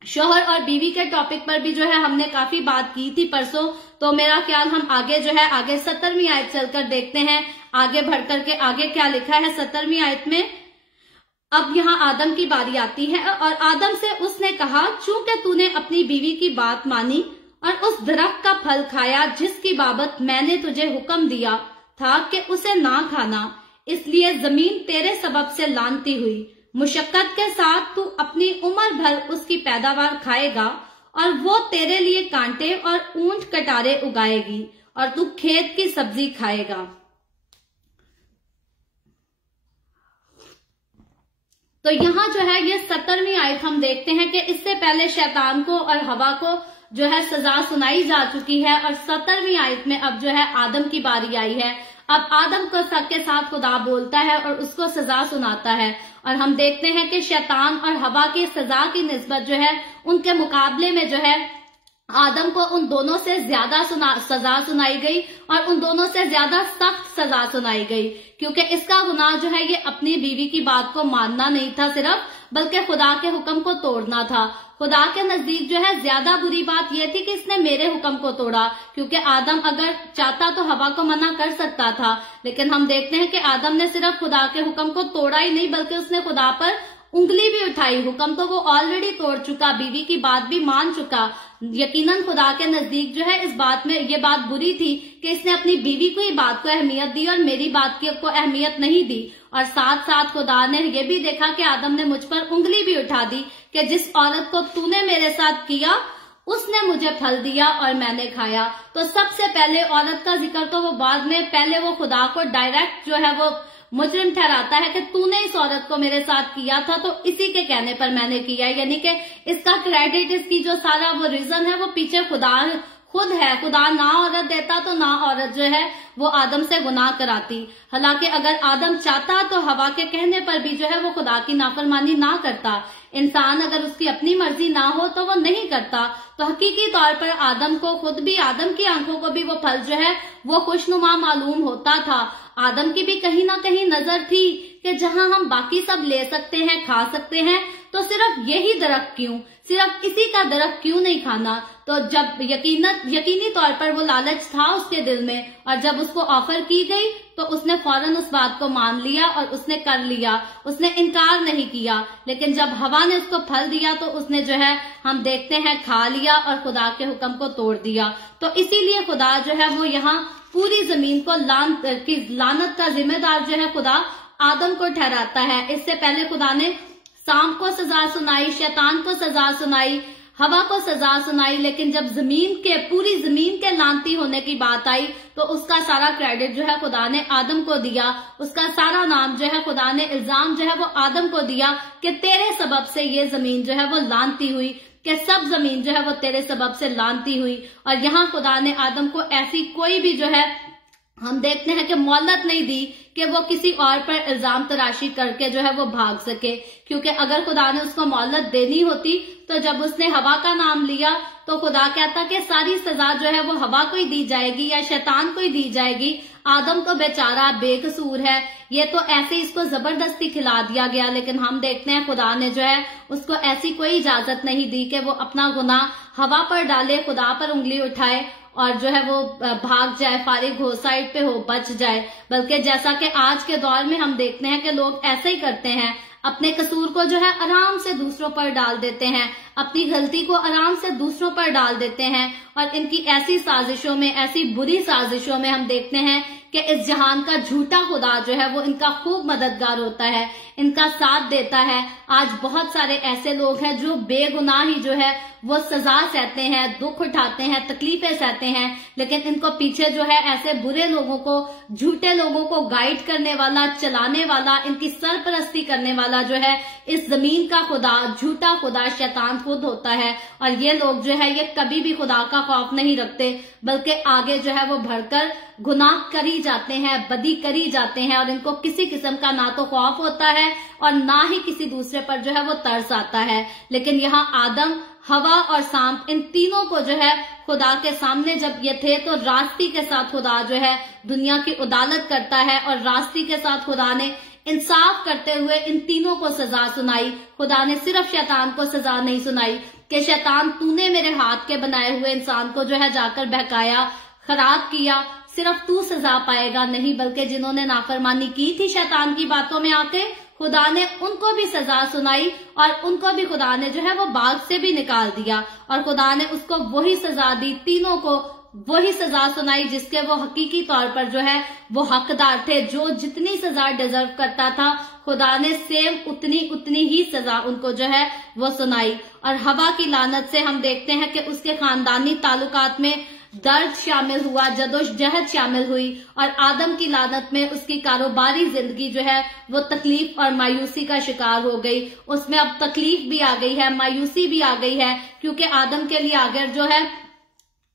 शोहर और बीवी के टॉपिक पर भी जो है हमने काफी बात की थी परसों। तो मेरा ख्याल हम आगे जो है आगे 17वीं आयत चलकर देखते हैं, आगे बढ़कर के आगे क्या लिखा है 17वीं आयत में। अब यहाँ आदम की बारी आती है और आदम से उसने कहा, चूंकि तूने अपनी बीवी की बात मानी और उस दरख्त का फल खाया जिसकी बाबत मैंने तुझे हुक्म दिया था कि उसे ना खाना, इसलिए जमीन तेरे सबब से लानती हुई। मुशक्कत के साथ तू अपनी उम्र भर उसकी पैदावार खाएगा और वो तेरे लिए कांटे और ऊंट कटारे उगाएगी और तू खेत की सब्जी खाएगा। तो यहाँ जो है ये 17वीं आयत हम देखते हैं कि इससे पहले शैतान को और हवा को जो है सजा सुनाई जा चुकी है और 17वीं आयत में अब जो है आदम की बारी आई है। अब आदम को सबके साथ खुदा बोलता है और उसको सजा सुनाता है। और हम देखते हैं कि शैतान और हवा की सजा की निस्बत जो है उनके मुकाबले में जो है आदम को उन दोनों से ज्यादा सजा सुनाई गई और उन दोनों से ज्यादा सख्त सजा सुनाई गई, क्योंकि इसका गुनाह जो है ये अपनी बीवी की बात को मानना नहीं था सिर्फ, बल्कि खुदा के हुक्म को तोड़ना था। खुदा के नजदीक जो है ज्यादा बुरी बात यह थी कि इसने मेरे हुक्म को तोड़ा, क्योंकि आदम अगर चाहता तो हवा को मना कर सकता था, लेकिन हम देखते हैं कि आदम ने सिर्फ खुदा के हुक्म को तोड़ा ही नहीं बल्कि उसने खुदा पर उंगली भी उठाई। हुक्म तो वो ऑलरेडी तोड़ चुका, बीवी की बात भी मान चुका। यकीनन खुदा के नजदीक जो है इस बात में ये बात बुरी थी कि इसने अपनी बीवी को ही बात को अहमियत दी और मेरी बात को अहमियत नहीं दी। और साथ साथ खुदा ने ये भी देखा कि आदम ने मुझ पर उंगली भी उठा दी कि जिस औरत को तूने मेरे साथ किया उसने मुझे फल दिया और मैंने खाया। तो सबसे पहले औरत का जिक्र तो वो बाद में, पहले वो खुदा को डायरेक्ट जो है वो मुजरिम ठहराता है कि तूने इस औरत को मेरे साथ किया था, तो इसी के कहने पर मैंने किया। यानी कि इसका क्रेडिट, इसकी जो सारा वो रीजन है वो पीछे खुदा खुद है। खुदा ना औरत देता तो ना औरत जो है वो आदम से गुनाह कराती। हालांकि अगर आदम चाहता तो हवा के कहने पर भी जो है वो खुदा की नाफरमानी ना करता। इंसान अगर उसकी अपनी मर्जी ना हो तो वो नहीं करता। तो हकीकी तौर पर आदम को खुद भी, आदम की आंखों को भी वो फल जो है वो खुशनुमा मालूम होता था। आदम की भी कहीं ना कहीं नजर थी कि जहां हम बाकी सब ले सकते हैं, खा सकते हैं, तो सिर्फ यही दरख्त क्यों, सिर्फ इसी का दरख्त क्यों नहीं खाना। तो जब यकीनी तौर पर वो लालच था उसके दिल में, और जब उसको ऑफर की गई तो उसने फौरन उस बात को मान लिया और उसने कर लिया, उसने इनकार नहीं किया। लेकिन जब हवा ने उसको फल दिया तो उसने जो है हम देखते हैं खा लिया और खुदा के हुक्म को तोड़ दिया। तो इसीलिए खुदा जो है वो यहाँ पूरी जमीन को लानत का जिम्मेदार जो है खुदा आदम को ठहराता है। इससे पहले खुदा ने सांप को सजा सुनाई, शैतान को सजा सुनाई, हवा को सजा सुनाई, लेकिन जब पूरी जमीन के लानती होने की बात आई तो उसका सारा क्रेडिट जो है खुदा ने आदम को दिया। उसका सारा नाम जो है खुदा ने, इल्जाम जो है वो आदम को दिया कि तेरे सबब से ये जमीन जो है वो लानती हुई, कि सब जमीन जो है वो तेरे सबब से लानती हुई। और यहाँ खुदा ने आदम को ऐसी कोई भी जो है हम देखते हैं कि मोहलत नहीं दी कि वो किसी और पर इल्जाम तराशी करके जो है वो भाग सके, क्योंकि अगर खुदा ने उसको मोहलत देनी होती तो जब उसने हवा का नाम लिया तो खुदा कहता कि सारी सजा जो है वो हवा को ही दी जाएगी या शैतान को ही दी जाएगी। आदम तो बेचारा बेकसूर है, ये तो ऐसे इसको जबरदस्ती खिला दिया गया। लेकिन हम देखते हैं खुदा ने जो है उसको ऐसी कोई इजाजत नहीं दी कि वो अपना गुनाह हवा पर डाले, खुदा पर उंगली उठाए और जो है वो भाग जाए, फारिग हो, साइड पे हो, बच जाए। बल्कि जैसा कि आज के दौर में हम देखते हैं कि लोग ऐसे ही करते हैं, अपने कसूर को जो है आराम से दूसरों पर डाल देते हैं, अपनी गलती को आराम से दूसरों पर डाल देते हैं। और इनकी ऐसी साजिशों में, ऐसी बुरी साजिशों में हम देखते हैं कि इस जहान का झूठा खुदा जो है वो इनका खूब मददगार होता है, इनका साथ देता है। आज बहुत सारे ऐसे लोग हैं जो बेगुनाह ही जो है वो सजा सहते हैं, दुख उठाते हैं, तकलीफें सहते हैं, लेकिन इनको पीछे जो है ऐसे बुरे लोगों को, झूठे लोगों को गाइड करने वाला, चलाने वाला, इनकी सरपरस्ती करने वाला जो है इस जमीन का खुदा, झूठा खुदा शैतान खुद होता है। और ये लोग जो है ये कभी भी खुदा का खौफ नहीं रखते, बल्कि आगे जो है वो बढ़कर गुनाह करी जाते हैं, बदी करी जाते हैं, और इनको किसी किस्म का ना तो खौफ होता है और ना ही किसी दूसरे पर जो है वो तरस आता है। लेकिन यहाँ आदम, हवा और सांप, इन तीनों को जो है खुदा के सामने जब ये थे तो रास्ती के साथ खुदा जो है दुनिया की उदालत करता है, और रास्ती के साथ खुदा ने इंसाफ करते हुए इन तीनों को सजा सुनाई। खुदा ने सिर्फ शैतान को सजा नहीं सुनाई कि शैतान तूने मेरे हाथ के बनाए हुए इंसान को जो है जाकर बहकाया, खराब किया, सिर्फ तू सजा पाएगा, नहीं बल्कि जिन्होंने नाफरमानी की थी शैतान की बातों में आके, खुदा ने उनको भी सजा सुनाई और उनको भी खुदा ने जो है वो बाग से भी निकाल दिया, और खुदा ने उसको वही सजा दी, तीनों को वही सजा सुनाई जिसके वो हकीकी तौर पर जो है वो हकदार थे। जो जितनी सजा डिजर्व करता था खुदा ने सेम उतनी ही सजा उनको जो है वो सुनाई। और हवा की लानत से हम देखते हैं कि उसके खानदानी ताल्लुकात में दर्द शामिल हुआ, जदोजहद शामिल हुई, और आदम की लानत में उसकी कारोबारी जिंदगी जो है वो तकलीफ और मायूसी का शिकार हो गई। उसमें अब तकलीफ भी आ गई है, मायूसी भी आ गई है, क्योंकि आदम के लिए आगे जो है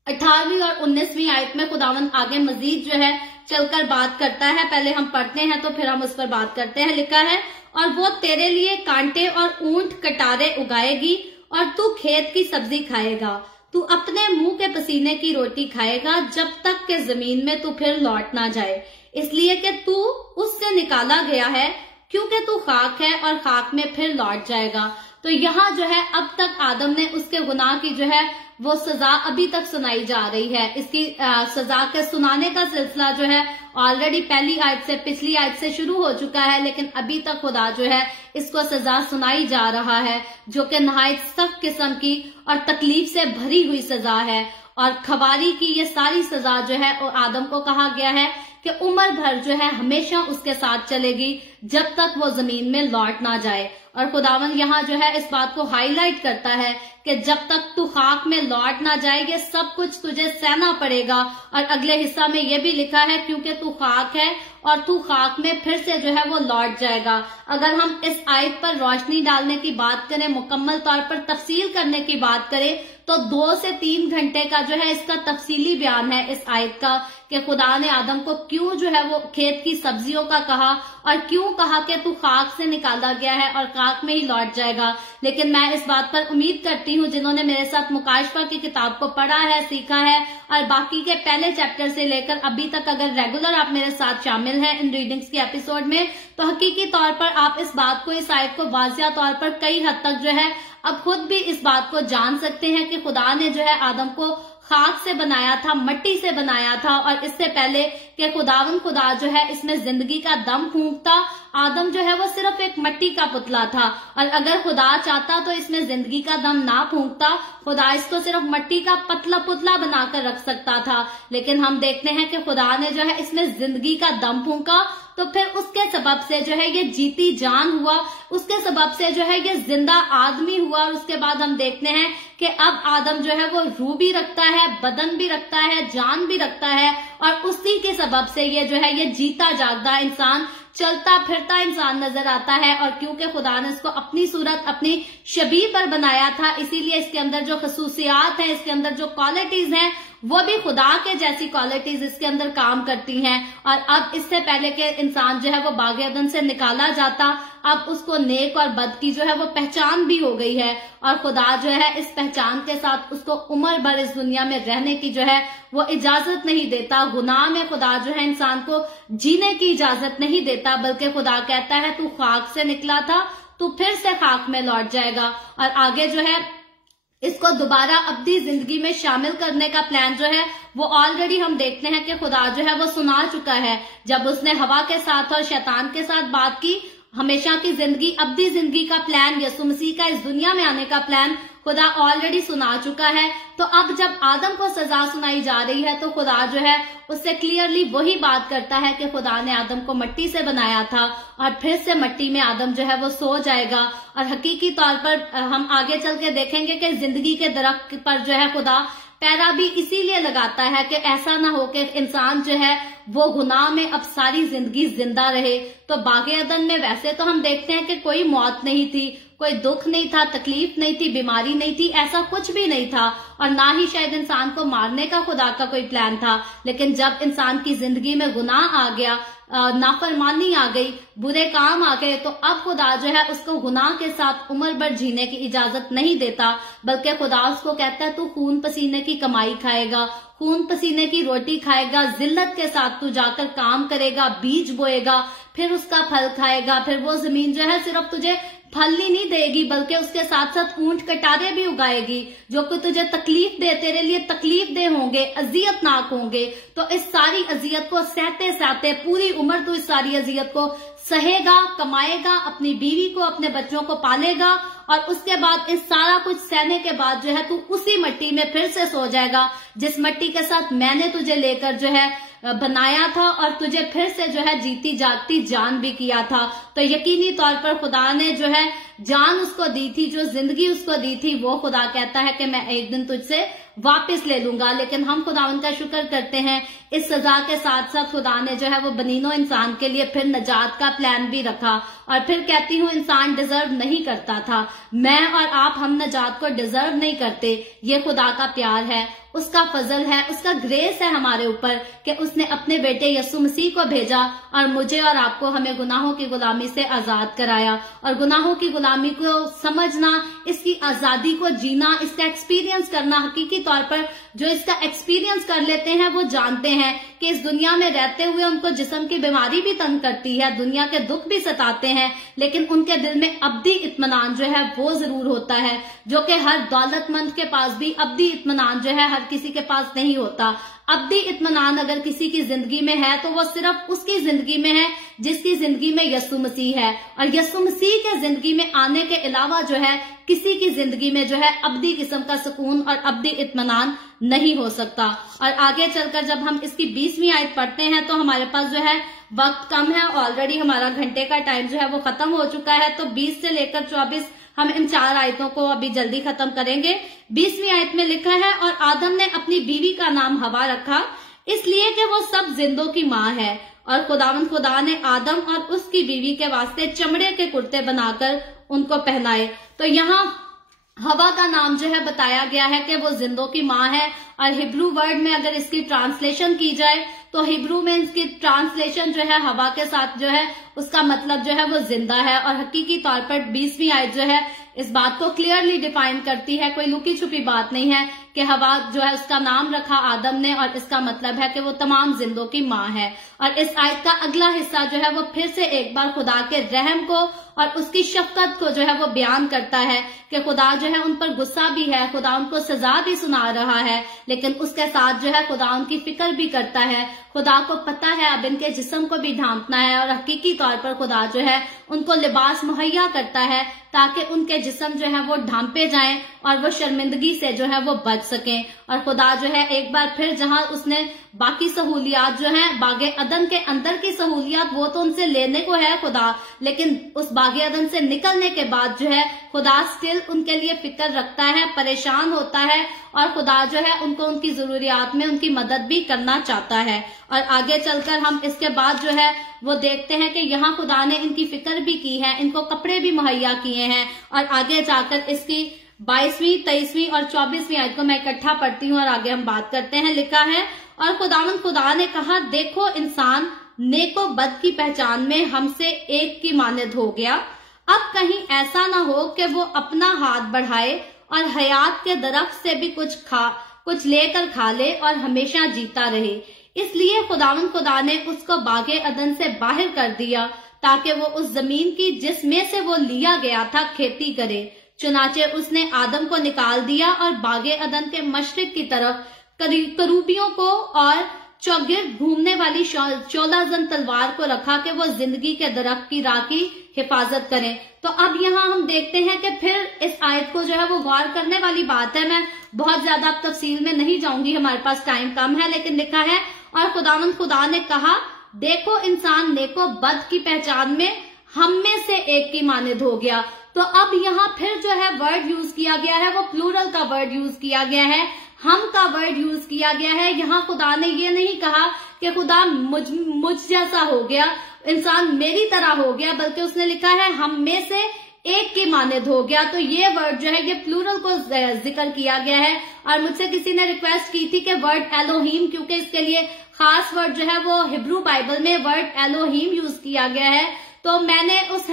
18वीं और 19वीं आयत में खुदावंद आगे मजीद जो है चलकर बात करता है। पहले हम पढ़ते हैं तो फिर हम उस पर बात करते हैं। लिखा है, और वो तेरे लिए कांटे और ऊंट कटारे उगाएगी और तू खेत की सब्जी खाएगा, तू अपने मुंह के पसीने की रोटी खाएगा जब तक के जमीन में तू फिर लौट ना जाए, इसलिए कि तू उससे निकाला गया है, क्योंकि तू खाक है और खाक में फिर लौट जाएगा। तो यहाँ जो है अब तक आदम ने उसके गुनाह की जो है वो सजा अभी तक सुनाई जा रही है। इसकी सजा के सुनाने का सिलसिला जो है ऑलरेडी पहली आयत से, पिछली आयत से शुरू हो चुका है, लेकिन अभी तक खुदा जो है इसको सजा सुनाई जा रहा है, जो कि नहायत सख्त किस्म की और तकलीफ से भरी हुई सजा है। और खबारी की ये सारी सजा जो है और आदम को कहा गया है कि उम्र भर जो है हमेशा उसके साथ चलेगी जब तक वो जमीन में लौट ना जाए। और खुदावन यहाँ जो है इस बात को हाईलाइट करता है कि जब तक तू खाक में लौट ना जाए ये सब कुछ तुझे सहना पड़ेगा। और अगले हिस्सा में ये भी लिखा है, क्योंकि तू खाक है और तू खाक में फिर से जो है वो लौट जाएगा। अगर हम इस आयत पर रोशनी डालने की बात करें, मुकम्मल तौर पर तफसील करने की बात करें, तो 2 से 3 घंटे का जो है इसका तफसीली बयान है इस आयत का, कि खुदा ने आदम को क्यों जो है वो खेत की सब्जियों का कहा और क्यों कहा कि तू खाक से निकाला गया है और खाक में ही लौट जाएगा। लेकिन मैं इस बात पर उम्मीद करती हूँ जिन्होंने मेरे साथ मुकाशफा की किताब को पढ़ा है, सीखा है, और बाकी के पहले चैप्टर से लेकर अभी तक अगर रेगुलर आप मेरे साथ शामिल हैं इन रीडिंग्स के एपिसोड में, तो हकीकी तौर पर आप इस बात को, इस आयत को वाज़िया तौर पर कई हद तक जो है अब खुद भी इस बात को जान सकते हैं कि खुदा ने जो है आदम को खाक से बनाया था, मट्टी से बनाया था, और इससे पहले कि खुदा जो है इसमें जिंदगी का दम फूंकता, आदम जो है वो सिर्फ एक मट्टी का पुतला था। और अगर खुदा चाहता तो इसमें जिंदगी का दम ना फूंकता, खुदा इसको सिर्फ मट्टी का पतला पुतला बनाकर रख सकता था। लेकिन हम देखते हैं कि खुदा ने जो है इसमें जिंदगी का दम फूंका, तो फिर उसके सबब से जो है ये जीती जान हुआ, उसके सबब से जो है ये जिंदा आदमी हुआ। और उसके बाद हम देखते हैं कि अब आदम जो है वो रूह भी रखता है, बदन भी रखता है, जान भी रखता है, और उसी के सबब से ये जो है ये जीता जागता इंसान, चलता फिरता इंसान नजर आता है। और क्योंकि खुदा ने इसको अपनी सूरत, अपनी शबीह पर बनाया था, इसीलिए इसके अंदर जो खसूसियात हैं, इसके अंदर जो क्वालिटीज हैं, वो भी खुदा के जैसी क्वालिटीज इसके अंदर काम करती हैं। और अब इससे पहले के इंसान जो है वो बाग़े अदन से निकाला जाता, अब उसको नेक और बद की जो है वो पहचान भी हो गई है, और खुदा जो है इस पहचान के साथ उसको उम्र भर इस दुनिया में रहने की जो है वो इजाजत नहीं देता। गुनाह में खुदा जो है इंसान को जीने की इजाजत नहीं देता, बल्कि खुदा कहता है तू खाक से निकला था, तू फिर से खाक में लौट जाएगा। और आगे जो है इसको दोबारा अपनी जिंदगी में शामिल करने का प्लान जो है वो ऑलरेडी हम देखते हैं कि खुदा जो है वो सुना चुका है। जब उसने हवा के साथ और शैतान के साथ बात की, हमेशा की जिंदगी, अब्दी जिंदगी का प्लान, यसु मसीह का इस दुनिया में आने का प्लान खुदा ऑलरेडी सुना चुका है। तो अब जब आदम को सजा सुनाई जा रही है तो खुदा जो है उससे क्लियरली वही बात करता है कि खुदा ने आदम को मिट्टी से बनाया था और फिर से मिट्टी में आदम जो है वो सो जाएगा। और हकीकी तौर पर हम आगे चल के देखेंगे कि जिंदगी के दरख्त पर जो है खुदा पैरा भी इसीलिए लगाता है कि ऐसा ना हो कि इंसान जो है वो गुनाह में अब सारी जिंदगी जिंदा रहे। तो बागे अदन में वैसे तो हम देखते हैं कि कोई मौत नहीं थी, कोई दुख नहीं था, तकलीफ नहीं थी, बीमारी नहीं थी, ऐसा कुछ भी नहीं था और ना ही शायद इंसान को मारने का खुदा का कोई प्लान था। लेकिन जब इंसान की जिंदगी में गुनाह आ गया, नाफरमानी आ गई, बुरे काम आ गए, तो अब खुदा जो है उसको गुनाह के साथ उम्र भर जीने की इजाजत नहीं देता, बल्कि खुदा उसको कहता है तू खून पसीने की कमाई खाएगा, खून पसीने की रोटी खाएगा, जिल्लत के साथ तू जाकर काम करेगा, बीज बोएगा, फिर उसका फल खाएगा। फिर वो जमीन जो है सिर्फ तुझे फल ही नहीं देगी बल्कि उसके साथ साथ ऊंट कटारे भी उगाएगी जो कि तुझे तकलीफ दे, तेरे लिए तकलीफ दे होंगे, अजियतनाक होंगे। तो इस सारी अजियत को सहते सहते पूरी उम्र तू इस सारी अजियत को सहेगा, कमाएगा, अपनी बीवी को, अपने बच्चों को पालेगा और उसके बाद इस सारा कुछ सहने के बाद जो है तू उसी मिट्टी में फिर से सो जाएगा जिस मिट्टी के साथ मैंने तुझे लेकर जो है बनाया था और तुझे फिर से जो है जीती जागती जान भी किया था। तो यकीनी तौर पर खुदा ने जो है जान उसको दी थी, जो जिंदगी उसको दी थी, वो खुदा कहता है कि मैं एक दिन तुझसे वापस ले लूंगा। लेकिन हम खुदावन का शुक्र करते हैं इस सजा के साथ साथ खुदा ने जो है वो बनीनो इंसान के लिए फिर नजात का प्लान भी रखा। और फिर कहती हूँ इंसान डिजर्व नहीं करता था, मैं और आप हम नजात को डिजर्व नहीं करते। ये खुदा का प्यार है, उसका फजल है, उसका ग्रेस है हमारे ऊपर कि उसने अपने बेटे यीशु मसीह को भेजा और मुझे और आपको, हमें गुनाहों की गुलामी से आजाद कराया। और गुनाहों की गुलामी को समझना, इसकी आजादी को जीना, इसका एक्सपीरियंस करना, हकीकी तौर पर जो इसका एक्सपीरियंस कर लेते हैं वो जानते हैं कि इस दुनिया में रहते हुए उनको जिस्म की बीमारी भी तंग करती है, दुनिया के दुख भी सताते हैं, लेकिन उनके दिल में अब्दी इत्मीनान जो है वो जरूर होता है, जो कि हर दौलतमंद के पास भी अब्दी इत्मीनान जो है हर किसी के पास नहीं होता। अब्दी इत्मीनान अगर किसी की जिंदगी में है तो वो सिर्फ उसकी जिंदगी में है जिसकी जिंदगी में यीशु मसीह है। और यीशु मसीह के जिंदगी में आने के अलावा जो है किसी की जिंदगी में जो है अब्दी किस्म का सुकून और अब्दी इत्मीनान नहीं हो सकता। और आगे चलकर जब हम इसकी 20वीं आयत पढ़ते हैं तो हमारे पास जो है वक्त कम है, ऑलरेडी हमारा घंटे का टाइम जो है वो खत्म हो चुका है। तो 20 से लेकर 24 हम इन 4 आयतों को अभी जल्दी खत्म करेंगे। 20वीं आयत में लिखा है, और आदम ने अपनी बीवी का नाम हवा रखा इसलिए कि वो सब जिंदों की माँ है। और खुदा ने आदम और उसकी बीवी के वास्ते चमड़े के कुर्ते बनाकर उनको पहनाए। तो यहाँ हवा का नाम जो है बताया गया है कि वो जिंदों की माँ है। और हिब्रू वर्ड में अगर इसकी ट्रांसलेशन की जाए तो हिब्रू में इसकी ट्रांसलेशन जो है हवा के साथ जो है उसका मतलब जो है वो जिंदा है। और हकीकी तौर पर 20वीं आयत जो है इस बात को क्लियरली डिफाइन करती है, कोई लुकी छुपी बात नहीं है कि हवा जो है उसका नाम रखा आदम ने और इसका मतलब है कि वो तमाम जिंदों की माँ है। और इस आयत का अगला हिस्सा जो है वो फिर से एक बार खुदा के रहम को और उसकी शफकत को जो है वो बयान करता है कि खुदा जो है उन पर गुस्सा भी है, खुदा उनको सजा भी सुना रहा है, लेकिन उसके साथ जो है खुदा उनकी फिक्र भी करता है। खुदा को पता है अब इनके जिस्म को भी ढांपना है और हकीकी तौर पर खुदा जो है उनको लिबास मुहैया करता है ताकि उनके जिस्म जो है वो ढांपे जाएं और वो शर्मिंदगी से जो है वो बच सकें। और खुदा जो है एक बार फिर जहां उसने बाकी सहूलियात जो है बागे अदन के अंदर की सहूलियात वो तो उनसे लेने को है खुदा, लेकिन उस बागे अदन से निकलने के बाद जो है खुदा स्टिल उनके लिए फिक्र रखता है, परेशान होता है और खुदा जो है उनको उनकी जरूरियात में उनकी मदद भी करना चाहता है। और आगे चलकर हम इसके बाद जो है वो देखते हैं कि यहाँ खुदा ने इनकी फिक्र भी की है, इनको कपड़े भी मुहैया किए हैं। और आगे जाकर इसकी 22वीं, 23वीं और 24वीं आयत को मैं इकट्ठा पढ़ती हूँ और आगे हम बात करते हैं। लिखा है, और खुदा ने कहा, देखो इंसान नेको बद की पहचान में हमसे एक की मानद हो गया। अब कहीं ऐसा ना हो कि वो अपना हाथ बढ़ाए और हयात के दरख्त से भी कुछ लेकर खा ले और हमेशा जीता रहे। इसलिए खुदा ने उसको बागे अदन से बाहर कर दिया ताकि वो उस जमीन की जिसमें से वो लिया गया था खेती करे। चुनाचे उसने आदम को निकाल दिया और बागे अदन के मशरिक की तरफ करूबियों को और चौगिर्द घूमने वाली 14 जन तलवार को रखा कि वो जिंदगी के दरख्त की राह की हिफाजत करें। तो अब यहाँ हम देखते हैं कि फिर इस आयत को जो है वो गौर करने वाली बात है। मैं बहुत ज्यादा अब तफसील में नहीं जाऊंगी, हमारे पास टाइम कम है, लेकिन लिखा है और खुदावंद खुदा ने कहा, देखो इंसान नेको बद की पहचान में हम में से एक की मानिद हो गया। तो अब यहाँ फिर जो है वर्ड यूज किया गया है वो प्लूरल का वर्ड यूज किया गया है, हम का वर्ड यूज किया गया है। यहाँ खुदा ने ये नहीं कहा कि खुदा मुझ जैसा हो गया, इंसान मेरी तरह हो गया, बल्कि उसने लिखा है हम में से एक की मानिद हो गया। तो ये वर्ड जो है ये प्लूरल को जिक्र किया गया है। और मुझसे किसी ने रिक्वेस्ट की थी कि वर्ड एलोहीम, क्योंकि इसके लिए खास वर्ड जो है वो हिब्रू बाइबल में वर्ड एलोहीम यूज किया गया है। तो मैंने उस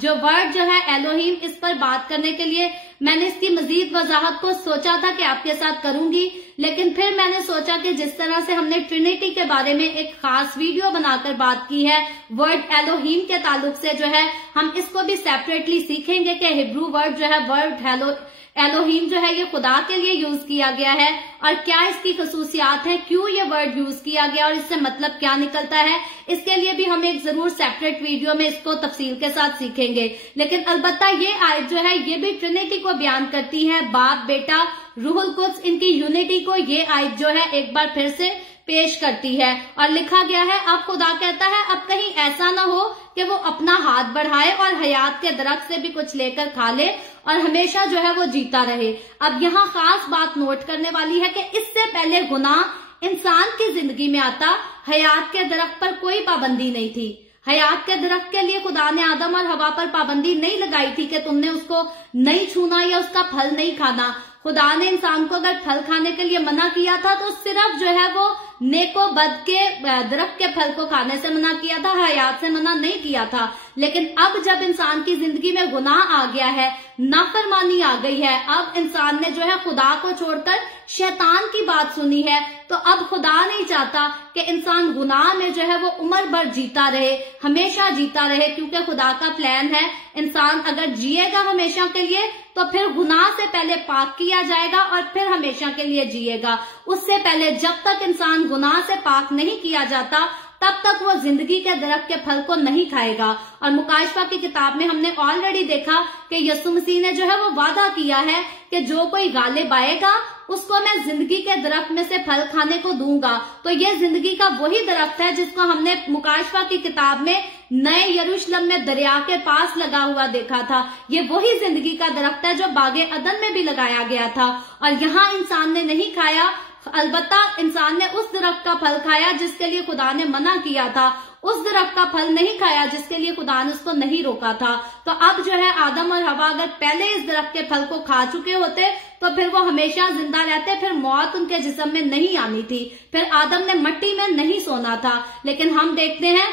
जो वर्ड जो है एलोहीम, इस पर बात करने के लिए मैंने इसकी मजीद वजाहत को सोचा था कि आपके साथ करूंगी, लेकिन फिर मैंने सोचा कि जिस तरह से हमने ट्रिनिटी के बारे में एक खास वीडियो बनाकर बात की है वर्ड एलोहीम के ताल्लुक से, जो है हम इसको भी सेपरेटली सीखेंगे कि हिब्रू वर्ड जो है वर्ड एलोहीम जो है ये खुदा के लिए यूज किया गया है और क्या इसकी खसूसियात है, क्यों ये वर्ड यूज किया गया और इससे मतलब क्या निकलता है। इसके लिए भी हम एक जरूर सेपरेट वीडियो में इसको तफसील के साथ सीखेंगे। लेकिन अलबत्ता ये आयत जो है ये भी ट्रिनिटी को बयान करती है, बाप बेटा रूहुल कुद्स, इनकी यूनिटी को ये आयत जो है एक बार फिर से पेश करती है। और लिखा गया है, अब खुदा कहता है अब कहीं ऐसा ना हो कि वो अपना हाथ बढ़ाए और हयात के दरख्त से भी कुछ लेकर खा ले और हमेशा जो है वो जीता रहे। अब यहाँ खास बात नोट करने वाली है कि इससे पहले गुनाह इंसान की जिंदगी में आता, हयात के दरख्त पर कोई पाबंदी नहीं थी। हयात के दरख्त के लिए खुदा ने आदम और हवा पर पाबंदी नहीं लगाई थी कि तुमने उसको नहीं छूना या उसका फल नहीं खाना। खुदा ने इंसान को अगर फल खाने के लिए मना किया था तो सिर्फ जो है वो नेको बद के दरख्त के फल को खाने से मना किया था, हयात से मना नहीं किया था। लेकिन अब जब इंसान की जिंदगी में गुनाह आ गया है, नाफरमानी आ गई है, अब इंसान ने जो है खुदा को छोड़कर शैतान की बात सुनी है, तो अब खुदा नहीं चाहता कि इंसान गुनाह में जो है वो उम्र भर जीता रहे, हमेशा जीता रहे, क्योंकि खुदा का प्लान है इंसान अगर जिएगा हमेशा के लिए तो फिर गुनाह से पहले पाक किया जाएगा और फिर हमेशा के लिए जिएगा। उससे पहले जब तक इंसान गुनाह से पाक नहीं किया जाता तब तक वो जिंदगी के दरख्त के फल को नहीं खाएगा। और मुकाशफा की किताब में हमने ऑलरेडी देखा कि यीशु मसीह ने जो है वो वादा किया है कि जो कोई गालिब आएगा उसको मैं जिंदगी के दरख्त में से फल खाने को दूंगा। तो ये जिंदगी का वही दरख्त है जिसको हमने मुकाशफा की किताब में नए यरूशलेम में दरिया के पास लगा हुआ देखा था। ये वही जिंदगी का दरख्त है जो बागे अदन में भी लगाया गया था और यहाँ इंसान ने नहीं खाया, अलबत्ता इंसान ने उस दरख्त का फल खाया जिसके लिए खुदा ने मना किया था, उस दरख्त का फल नहीं खाया जिसके लिए खुदा ने उसको नहीं रोका था। तो अब जो है आदम और हवा अगर पहले इस दरख्त के फल को खा चुके होते तो फिर वो हमेशा जिंदा रहते, फिर मौत उनके जिस्म में नहीं आनी थी, फिर आदम ने मिट्टी में नहीं सोना था। लेकिन हम देखते हैं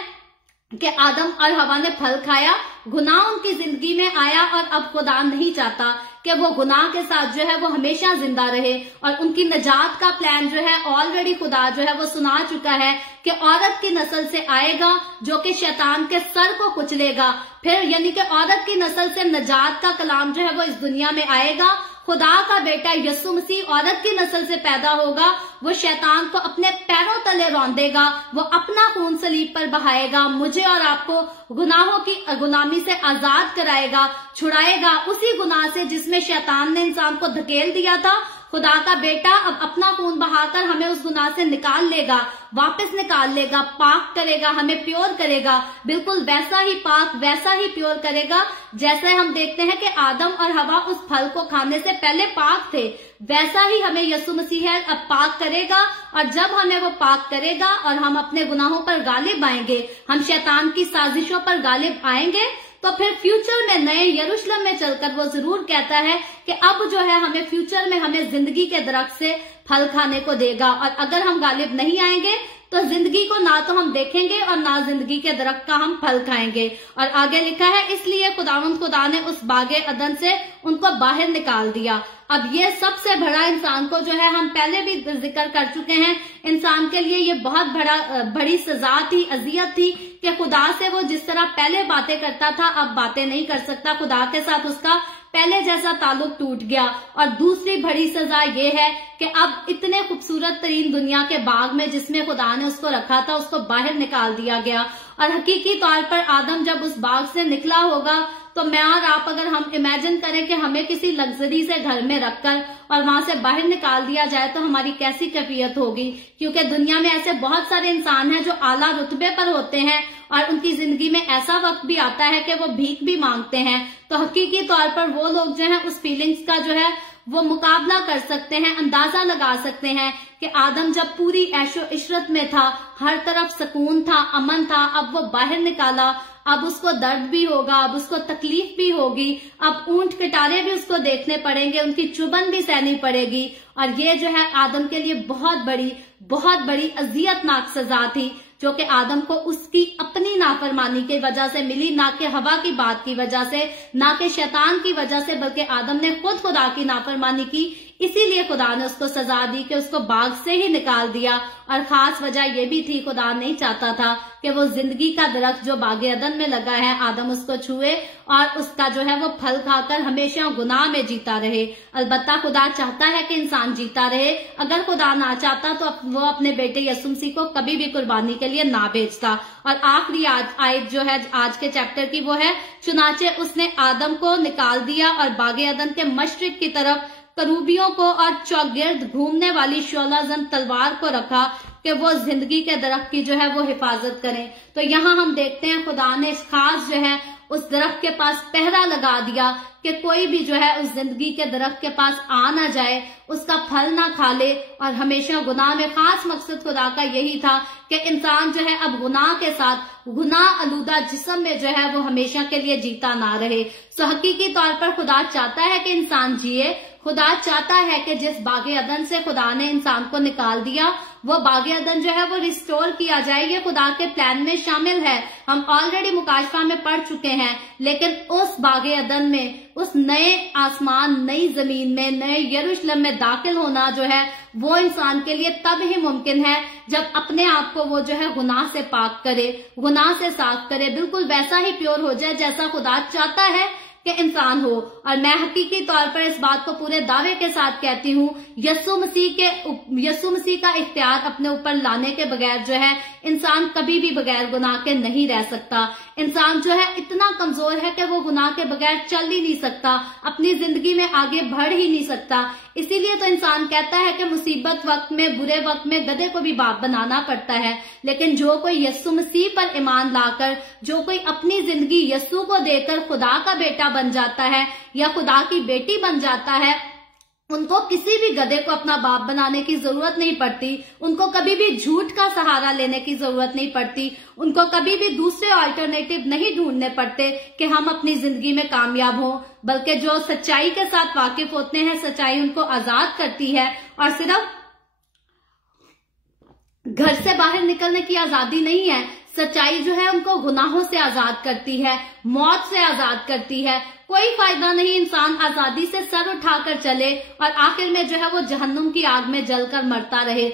कि आदम और हवा ने फल खाया, गुनाह उनकी जिंदगी में आया और अब खुदा नहीं चाहता कि वो गुनाह के साथ जो है वो हमेशा जिंदा रहे। और उनकी निजात का प्लान जो है ऑलरेडी खुदा जो है वो सुना चुका है कि औरत की नस्ल से आएगा जो कि शैतान के सर को कुचलेगा। फिर यानी कि औरत की नस्ल से निजात का कलाम जो है वो इस दुनिया में आएगा। खुदा का बेटा यीशु मसीह औरत की नस्ल से पैदा होगा, वो शैतान को अपने पैरों तले रौंदेगा, वो अपना खून सलीब पर बहाएगा, मुझे और आपको गुनाहों की गुलामी से आजाद कराएगा, छुड़ाएगा उसी गुनाह से जिसमें शैतान ने इंसान को धकेल दिया था। खुदा का बेटा अब अपना खून बहाकर हमें उस गुनाह से निकाल लेगा, वापस निकाल लेगा, पाक करेगा, हमें प्योर करेगा, बिल्कुल वैसा ही पाक वैसा ही प्योर करेगा जैसे हम देखते हैं कि आदम और हवा उस फल को खाने से पहले पाक थे, वैसा ही हमें यीशु मसीह है अब पाक करेगा। और जब हमें वो पाक करेगा और हम अपने गुनाहों पर गालिब आएंगे, हम शैतान की साजिशों पर गालिब आएंगे, तो फिर फ्यूचर में नए यरूशलेम में चलकर वो जरूर कहता है कि अब जो है हमें फ्यूचर में हमें जिंदगी के दरख्त से फल खाने को देगा। और अगर हम गालिब नहीं आएंगे तो जिंदगी को ना तो हम देखेंगे और ना जिंदगी के दरख्त का हम फल खाएंगे। और आगे लिखा है, इसलिए खुदावंद खुदा ने उस बागे अदन से उनको बाहर निकाल दिया। अब ये सबसे बड़ा इंसान को जो है हम पहले भी जिक्र कर चुके हैं, इंसान के लिए ये बहुत बड़ी सजा थी, अजियत थी कि खुदा से वो जिस तरह पहले बातें करता था अब बातें नहीं कर सकता, खुदा के साथ उसका पहले जैसा ताल्लुक टूट गया। और दूसरी बड़ी सजा ये है कि अब इतने खूबसूरत तरीन दुनिया के बाग में जिसमें खुदा ने उसको रखा था, उसको बाहर निकाल दिया गया। और हकीकी तौर पर आदम जब उस बाग से निकला होगा तो मैं और आप अगर हम इमेजिन करें कि हमें किसी लग्जरी से घर में रखकर और वहां से बाहर निकाल दिया जाए तो हमारी कैसी कैफियत होगी। क्योंकि दुनिया में ऐसे बहुत सारे इंसान हैं जो आला रुतबे पर होते हैं और उनकी जिंदगी में ऐसा वक्त भी आता है कि वो भीख भी मांगते हैं। तो हकीकी तौर पर वो लोग जो है उस फीलिंग्स का जो है वो मुकाबला कर सकते हैं, अंदाजा लगा सकते हैं कि आदम जब पूरी ऐशो इशरत में था, हर तरफ सुकून था, अमन था, अब वो बाहर निकाला, अब उसको दर्द भी होगा, अब उसको तकलीफ भी होगी, अब ऊंट कटारे भी उसको देखने पड़ेंगे, उनकी चुभन भी सहनी पड़ेगी। और ये जो है आदम के लिए बहुत बड़ी अजियतनाक सजा थी जो कि आदम को उसकी अपनी नाफरमानी की वजह से मिली, ना कि हवा की बात की वजह से, ना कि शैतान की वजह से, बल्कि आदम ने खुद खुदा की नाफरमानी की। इसीलिए खुदा ने उसको सजा दी कि उसको बाग से ही निकाल दिया। और खास वजह यह भी थी, खुदा नहीं चाहता था कि वो जिंदगी का दरख्त जो बागे अदन में लगा है आदम उसको छुए और उसका जो है वो फल खाकर हमेशा गुनाह में जीता रहे। अलबत्ता खुदा चाहता है कि इंसान जीता रहे। अगर खुदा ना चाहता तो वो अपने बेटे यीशु मसीह को कभी भी कुर्बानी के लिए ना भेजता। और आखिरी आयत जो है आज के चैप्टर की वो है, चुनाचे उसने आदम को निकाल दिया और बागे अदन के मशरिक की तरफ करूबियों को और चौगिर्द घूमने वाली शोलाजन तलवार को रखा कि वो जिंदगी के दरख्त की जो है वो हिफाजत करें। तो यहाँ हम देखते हैं खुदा ने खास जो है उस दरख्त के पास पहरा लगा दिया कि कोई भी जो है उस जिंदगी के दरख्त के पास आ ना जाए, उसका फल ना खा ले और हमेशा गुनाह में। खास मकसद खुदा का यही था कि इंसान जो है अब गुनाह के साथ गुनाह आलूदा जिस्म में जो है वो हमेशा के लिए जीता ना रहे। सो हकीकी तौर पर खुदा चाहता है कि इंसान जिए। खुदा चाहता है कि जिस बागे अदन से खुदा ने इंसान को निकाल दिया वो बागे अदन जो है वो रिस्टोर किया जाए। ये खुदा के प्लान में शामिल है। हम ऑलरेडी मुकाशफा में पढ़ चुके हैं। लेकिन उस बागे अदन में, उस नए आसमान, नई जमीन में, नए यरूशलेम में दाखिल होना जो है वो इंसान के लिए तब ही मुमकिन है जब अपने आप को वो जो है गुनाह से पाक करे, गुनाह से साफ करे, बिल्कुल वैसा ही प्योर हो जाए जैसा खुदा चाहता है कि इंसान हो। और मैं हकीकी तौर पर इस बात को पूरे दावे के साथ कहती हूँ, यीशु मसीह का इख्तियार अपने ऊपर लाने के बगैर जो है इंसान कभी भी बगैर गुनाह के नहीं रह सकता। इंसान जो है इतना कमजोर है कि वो गुनाह के बगैर चल ही नहीं सकता, अपनी जिंदगी में आगे बढ़ ही नहीं सकता। इसीलिए तो इंसान कहता है कि मुसीबत वक्त में, बुरे वक्त में गधे को भी बाप बनाना पड़ता है। लेकिन जो कोई यीशु मसीह पर ईमान लाकर, जो कोई अपनी जिंदगी यीशु को देकर खुदा का बेटा बन जाता है या खुदा की बेटी बन जाता है, उनको किसी भी गधे को अपना बाप बनाने की जरूरत नहीं पड़ती। उनको कभी भी झूठ का सहारा लेने की जरूरत नहीं पड़ती। उनको कभी भी दूसरे अल्टरनेटिव नहीं ढूंढने पड़ते कि हम अपनी जिंदगी में कामयाब हों। बल्कि जो सच्चाई के साथ वाकिफ होते हैं, सच्चाई उनको आजाद करती है। और सिर्फ घर से बाहर निकलने की आजादी नहीं है, सच्चाई जो है उनको गुनाहों से आजाद करती है, मौत से आजाद करती है। कोई फायदा नहीं इंसान आजादी से सर उठाकर चले और आखिर में जो है वो जहन्नुम की आग में जलकर मरता रहे।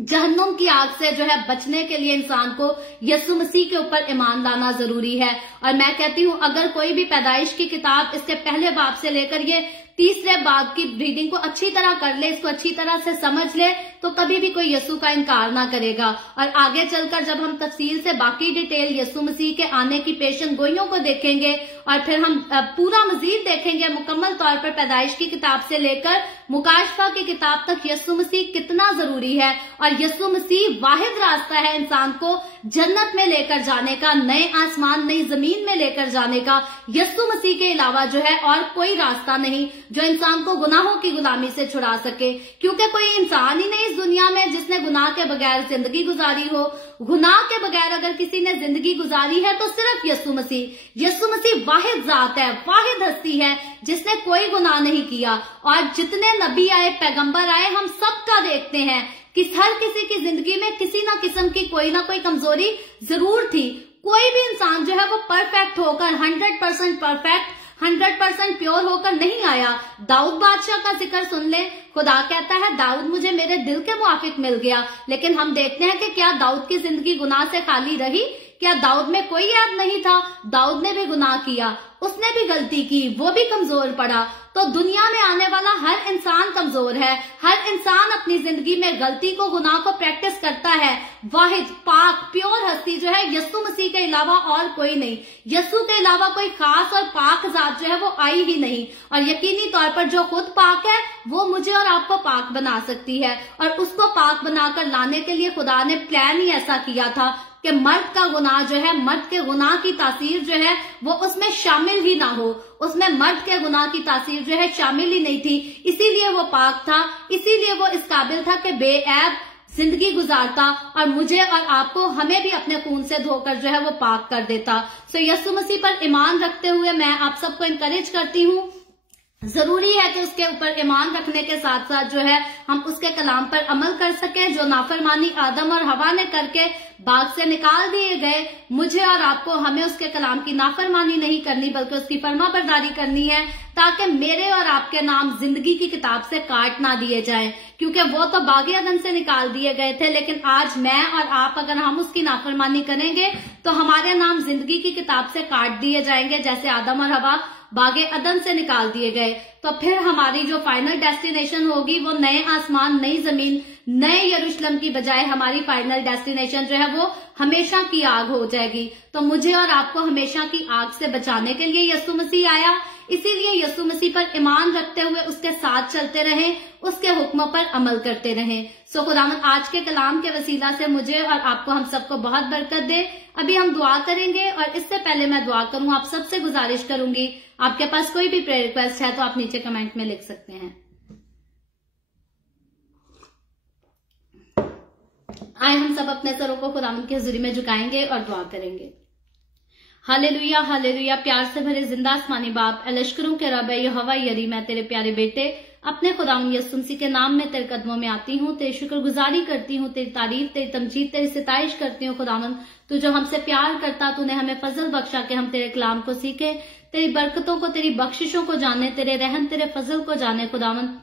जहन्नुम की आग से जो है बचने के लिए इंसान को यीशु मसीह के ऊपर ईमान लाना जरूरी है। और मैं कहती हूँ अगर कोई भी पैदाइश की किताब इसके पहले बाब से लेकर ये तीसरे बाब की रीडिंग को अच्छी तरह कर ले, इसको अच्छी तरह से समझ ले, तो कभी भी कोई यीशु का इनकार ना करेगा। और आगे चलकर जब हम तफसील से बाकी डिटेल यीशु मसीह के आने की पेशन गोइयों को देखेंगे और फिर हम पूरा मजीद देखेंगे मुकम्मल तौर पर पैदाइश की किताब से लेकर मुकाशफा की किताब तक यीशु मसीह कितना जरूरी है। और यीशु मसीह वाहिद रास्ता है इंसान को जन्नत में लेकर जाने का, नए आसमान, नई जमीन में लेकर जाने का। यीशु मसीह के अलावा जो है और कोई रास्ता नहीं जो इंसान को गुनाहों की गुलामी से छुड़ा सके। क्योंकि कोई इंसान ही नहीं इस दुनिया में जिसने गुनाह के बगैर जिंदगी गुजारी हो। गुनाह के बगैर अगर किसी ने जिंदगी गुजारी है तो सिर्फ यीशु मसीह। यीशु मसीह वाहिद जात है, वाहिद हस्ती है जिसने कोई गुनाह नहीं किया। और जितने नबी आए, पैगंबर आए, हम सबका देखते हैं कि हर किसी की जिंदगी में किसी ना किस्म की कोई ना कोई कमजोरी जरूर थी। कोई भी इंसान जो है वो परफेक्ट होकर 100% परफेक्ट, 100% प्योर होकर नहीं आया। दाऊद बादशाह का जिक्र सुन ले, खुदा कहता है दाऊद मुझे मेरे दिल के मुआफिक मिल गया। लेकिन हम देखते हैं कि क्या दाऊद की जिंदगी गुनाह से खाली रही? क्या दाऊद में कोई ऐब नहीं था? दाऊद ने भी गुनाह किया, उसने भी गलती की, वो भी कमजोर पड़ा। तो दुनिया में आने वाला हर इंसान कमजोर है, हर इंसान अपनी जिंदगी में गलती को, गुनाह को प्रैक्टिस करता है। वाहिद पाक प्योर हस्ती जो है यस्सु मसीह के अलावा और कोई नहीं। यस्सु के अलावा कोई खास और पाक जात जो है वो आई ही नहीं, और यकीनी तौर पर जो खुद पाक है वो मुझे और आपको पाक बना सकती है। और उसको पाक बनाकर लाने के लिए खुदा ने प्लान ही ऐसा किया था कि मर्द का गुनाह जो है, मर्द के गुनाह की तासीर जो है वो उसमें शामिल ही ना हो। उसमें मर्द के गुनाह की तासीर जो है शामिल ही नहीं थी, इसीलिए वो पाक था, इसीलिए वो इस काबिल था कि बेऐब जिंदगी गुजारता और मुझे और आपको, हमें भी अपने खून से धोकर जो है वो पाक कर देता। सो यस्सु मसीह पर ईमान रखते हुए मैं आप सबको इनकरेज करती हूँ, जरूरी है कि उसके ऊपर ईमान रखने के साथ साथ जो है हम उसके कलाम पर अमल कर सके। जो नाफरमानी आदम और हवा ने करके बाग से निकाल दिए गए, मुझे और आपको, हमें उसके कलाम की नाफरमानी नहीं करनी बल्कि उसकी फरमाबरदारी करनी है, ताकि मेरे और आपके नाम जिंदगी की किताब से काट ना दिए जाएं। क्योंकि वो तो बागे अदन से निकाल दिए गए थे, लेकिन आज मैं और आप अगर हम उसकी नाफरमानी करेंगे तो हमारे नाम जिंदगी की किताब से काट दिए जाएंगे, जैसे आदम और हवा बागे अदन से निकाल दिए गए। तो फिर हमारी जो फाइनल डेस्टिनेशन होगी वो नए आसमान, नई जमीन, नए यरूशलेम की बजाय हमारी फाइनल डेस्टिनेशन जो है वो हमेशा की आग हो जाएगी। तो मुझे और आपको हमेशा की आग से बचाने के लिए यस्सु मसीह आया, इसीलिए यस्सु मसीह पर ईमान रखते हुए उसके साथ चलते रहें, उसके हुक्मों पर अमल करते रहें। सो खुदावंद आज के कलाम के वसीला से मुझे और आपको, हम सबको बहुत बरकत दे। अभी हम दुआ करेंगे, और इससे पहले मैं दुआ करूं आप सबसे गुजारिश करूंगी, आपके पास कोई भी प्रेयर रिक्वेस्ट है तो आप नीचे कमेंट में लिख सकते हैं। आए हम सब अपने सरों को खुदावंद की हुजूरी में झुकाएंगे और दुआ करेंगे। Hallelujah hallelujah. प्यार से भरे जिंदा आसमानी बाप, लश्करों के रब यहोवा यरी, मैं तेरे प्यारे बेटे अपने खुदावंद यीशु मसीह के नाम में तेरे कदमों में आती हूँ, तेरी शुक्रगुजारी करती हूँ, तेरी तारीफ, तेरी तमजीद, तेरी सिताइश करती हूँ। खुदावंद तू जो हमसे प्यार करता, तूने हमें फजल बख्शा कि हम तेरे कलाम को सीखे, तेरी बरकतों को, तेरी बख्शिशों को जाने, तेरे रहम, तेरे फजल को जाने। खुदावंद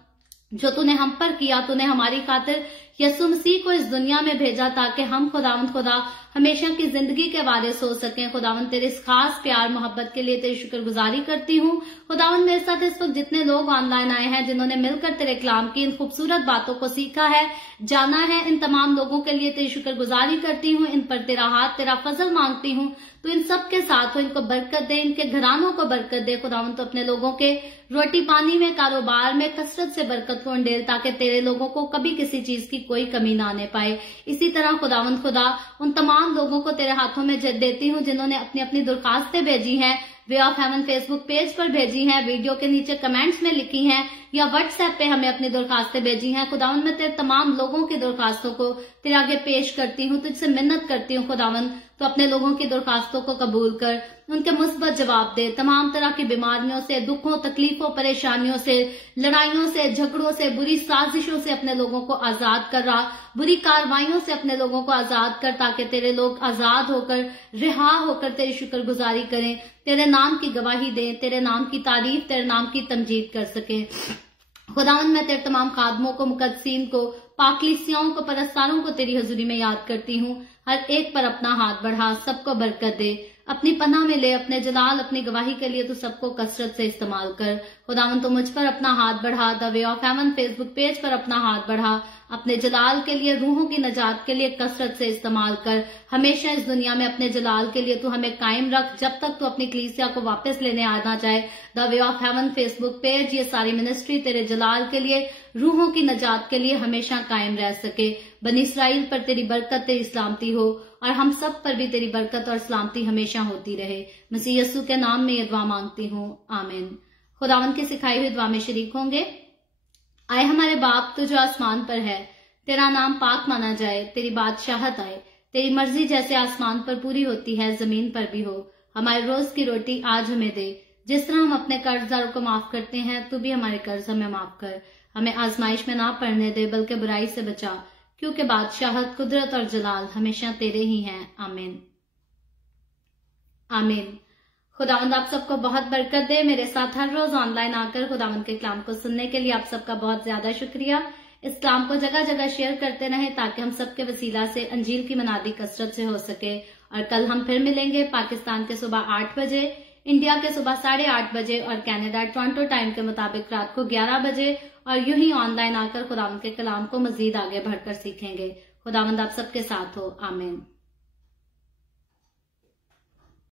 जो तूने हम पर किया, तूने हमारी खातिर यीशु मसीह को इस दुनिया में भेजा ताकि हम खुदावंद खुदा हमेशा की जिंदगी के बारे सोच सकें। खुदावंद तेरे इस खास प्यार मोहब्बत के लिए तेरी शुक्रगुजारी करती हूँ। खुदावंद मेरे साथ इस वक्त जितने लोग ऑनलाइन आए हैं, जिन्होंने मिलकर तेरे कलाम की इन खूबसूरत बातों को सीखा है, जाना है, इन तमाम लोगों के लिए तेरी शुक्रगुजारी करती हूँ। इन पर तेरा हाथ, तेरा फजल मांगती हूँ। तो इन सब के साथ हो, इनको बरकत दे, इनके घरानों को बरकत दे। खुदावंद तो अपने लोगों के रोटी पानी में, कारोबार में कसरत से बरकत को अंडेल, ताकि तेरे लोगों को कभी किसी चीज की कोई कमी ना आने पाए। इसी तरह खुदावंद खुदा उन तमाम लोगों को तेरे हाथों में देती हूँ जिन्होंने अपनी अपनी दरखास्तें भेजी हैं, way of haven Facebook page पर भेजी हैं, वीडियो के नीचे कमेंट्स में लिखी हैं, या व्हाट्सएप पे हमें अपनी दरखास्तें भेजी हैं। खुदावंद मैं तेरे तमाम लोगों की दरखास्तों को तेरे आगे पेश करती हूँ, तुझसे मिन्नत करती हूँ खुदावंद, तो अपने लोगों की दरखास्तों को कबूल कर, उनके मुस्बत जवाब दे। तमाम तरह की बीमारियों से, दुखों, तकलीफों, परेशानियों से, लड़ाइयों से, झगड़ों से, बुरी साजिशों से अपने लोगों को आजाद कर रहा, बुरी कार्रवाइयों से अपने लोगों को आजाद कर, ताकि तेरे लोग आजाद होकर, रिहा होकर तेरी शुक्रगुजारी करें, तेरे नाम की गवाही दें, तेरे नाम की तारीफ, तेरे नाम की तमजीद कर सकें। खुदावंद मैं तेरे तमाम खादमों को, मुकद्दसीन को, पाकलीसियाओं को, परस्तारों को तेरी हजूरी में याद करती हूँ। हर एक पर अपना हाथ बढ़ा, सबको बरकत दे, अपनी पनाह में ले, अपने जलाल, अपनी गवाही के लिए तू सबको कसरत से इस्तेमाल कर। खुदावंद तो मुझ पर अपना हाथ बढ़ा, the way of haven Facebook page पर अपना हाथ बढ़ा, अपने जलाल के लिए, रूहों की नजात के लिए कसरत से इस्तेमाल कर। हमेशा इस दुनिया में अपने जलाल के लिए तू हमें कायम रख, जब तक तू अपनी कलीसिया को वापस लेने आना चाहे। The way of haven Facebook page, ये सारी मिनिस्ट्री तेरे जलाल के लिए, रूहों की नजात के लिए हमेशा कायम रह सके। बनी इस्राइल पर तेरी बरकत, तेरी सलामती हो, और हम सब पर भी तेरी बरकत और सलामती हमेशा होती रहे। मसीह यस्सु के नाम में ये दुआ मांगती हूँ, आमीन। खुदावंद की सिखाई हुई दुआ में शरीक होंगे। आए हमारे बाप, तू जो आसमान पर है, तेरा नाम पाक माना जाए, तेरी बादशाहत आए, तेरी मर्जी जैसे आसमान पर पूरी होती है जमीन पर भी हो। हमारे रोज की रोटी आज हमें दे, जिस तरह हम अपने कर्जदारों को माफ करते हैं, तू भी हमारे कर्ज हमें माफ कर। हमें आजमाइश में ना पड़ने दे, बल्कि बुराई से बचा, क्योंकि बादशाहत, कुदरत और जलाल हमेशा तेरे ही हैं, आमीन आमीन। खुदावंद आप सबको बहुत बरकत दे। मेरे साथ हर रोज ऑनलाइन आकर खुदावंद के कलाम को सुनने के लिए आप सबका बहुत ज्यादा शुक्रिया। इस कलाम को जगह जगह शेयर करते रहें, ताकि हम सबके वसीला से अंजील की मनादी कसरत से हो सके, और कल हम फिर मिलेंगे पाकिस्तान के सुबह 8 बजे, इंडिया के सुबह 8:30 बजे और कनाडा टोरंटो टाइम के मुताबिक रात को 11 बजे। और यूं ही ऑनलाइन आकर खुदावंद के कलाम को मजीद आगे बढ़कर सीखेंगे। खुदावंद आप सबके साथ हो। आमीन।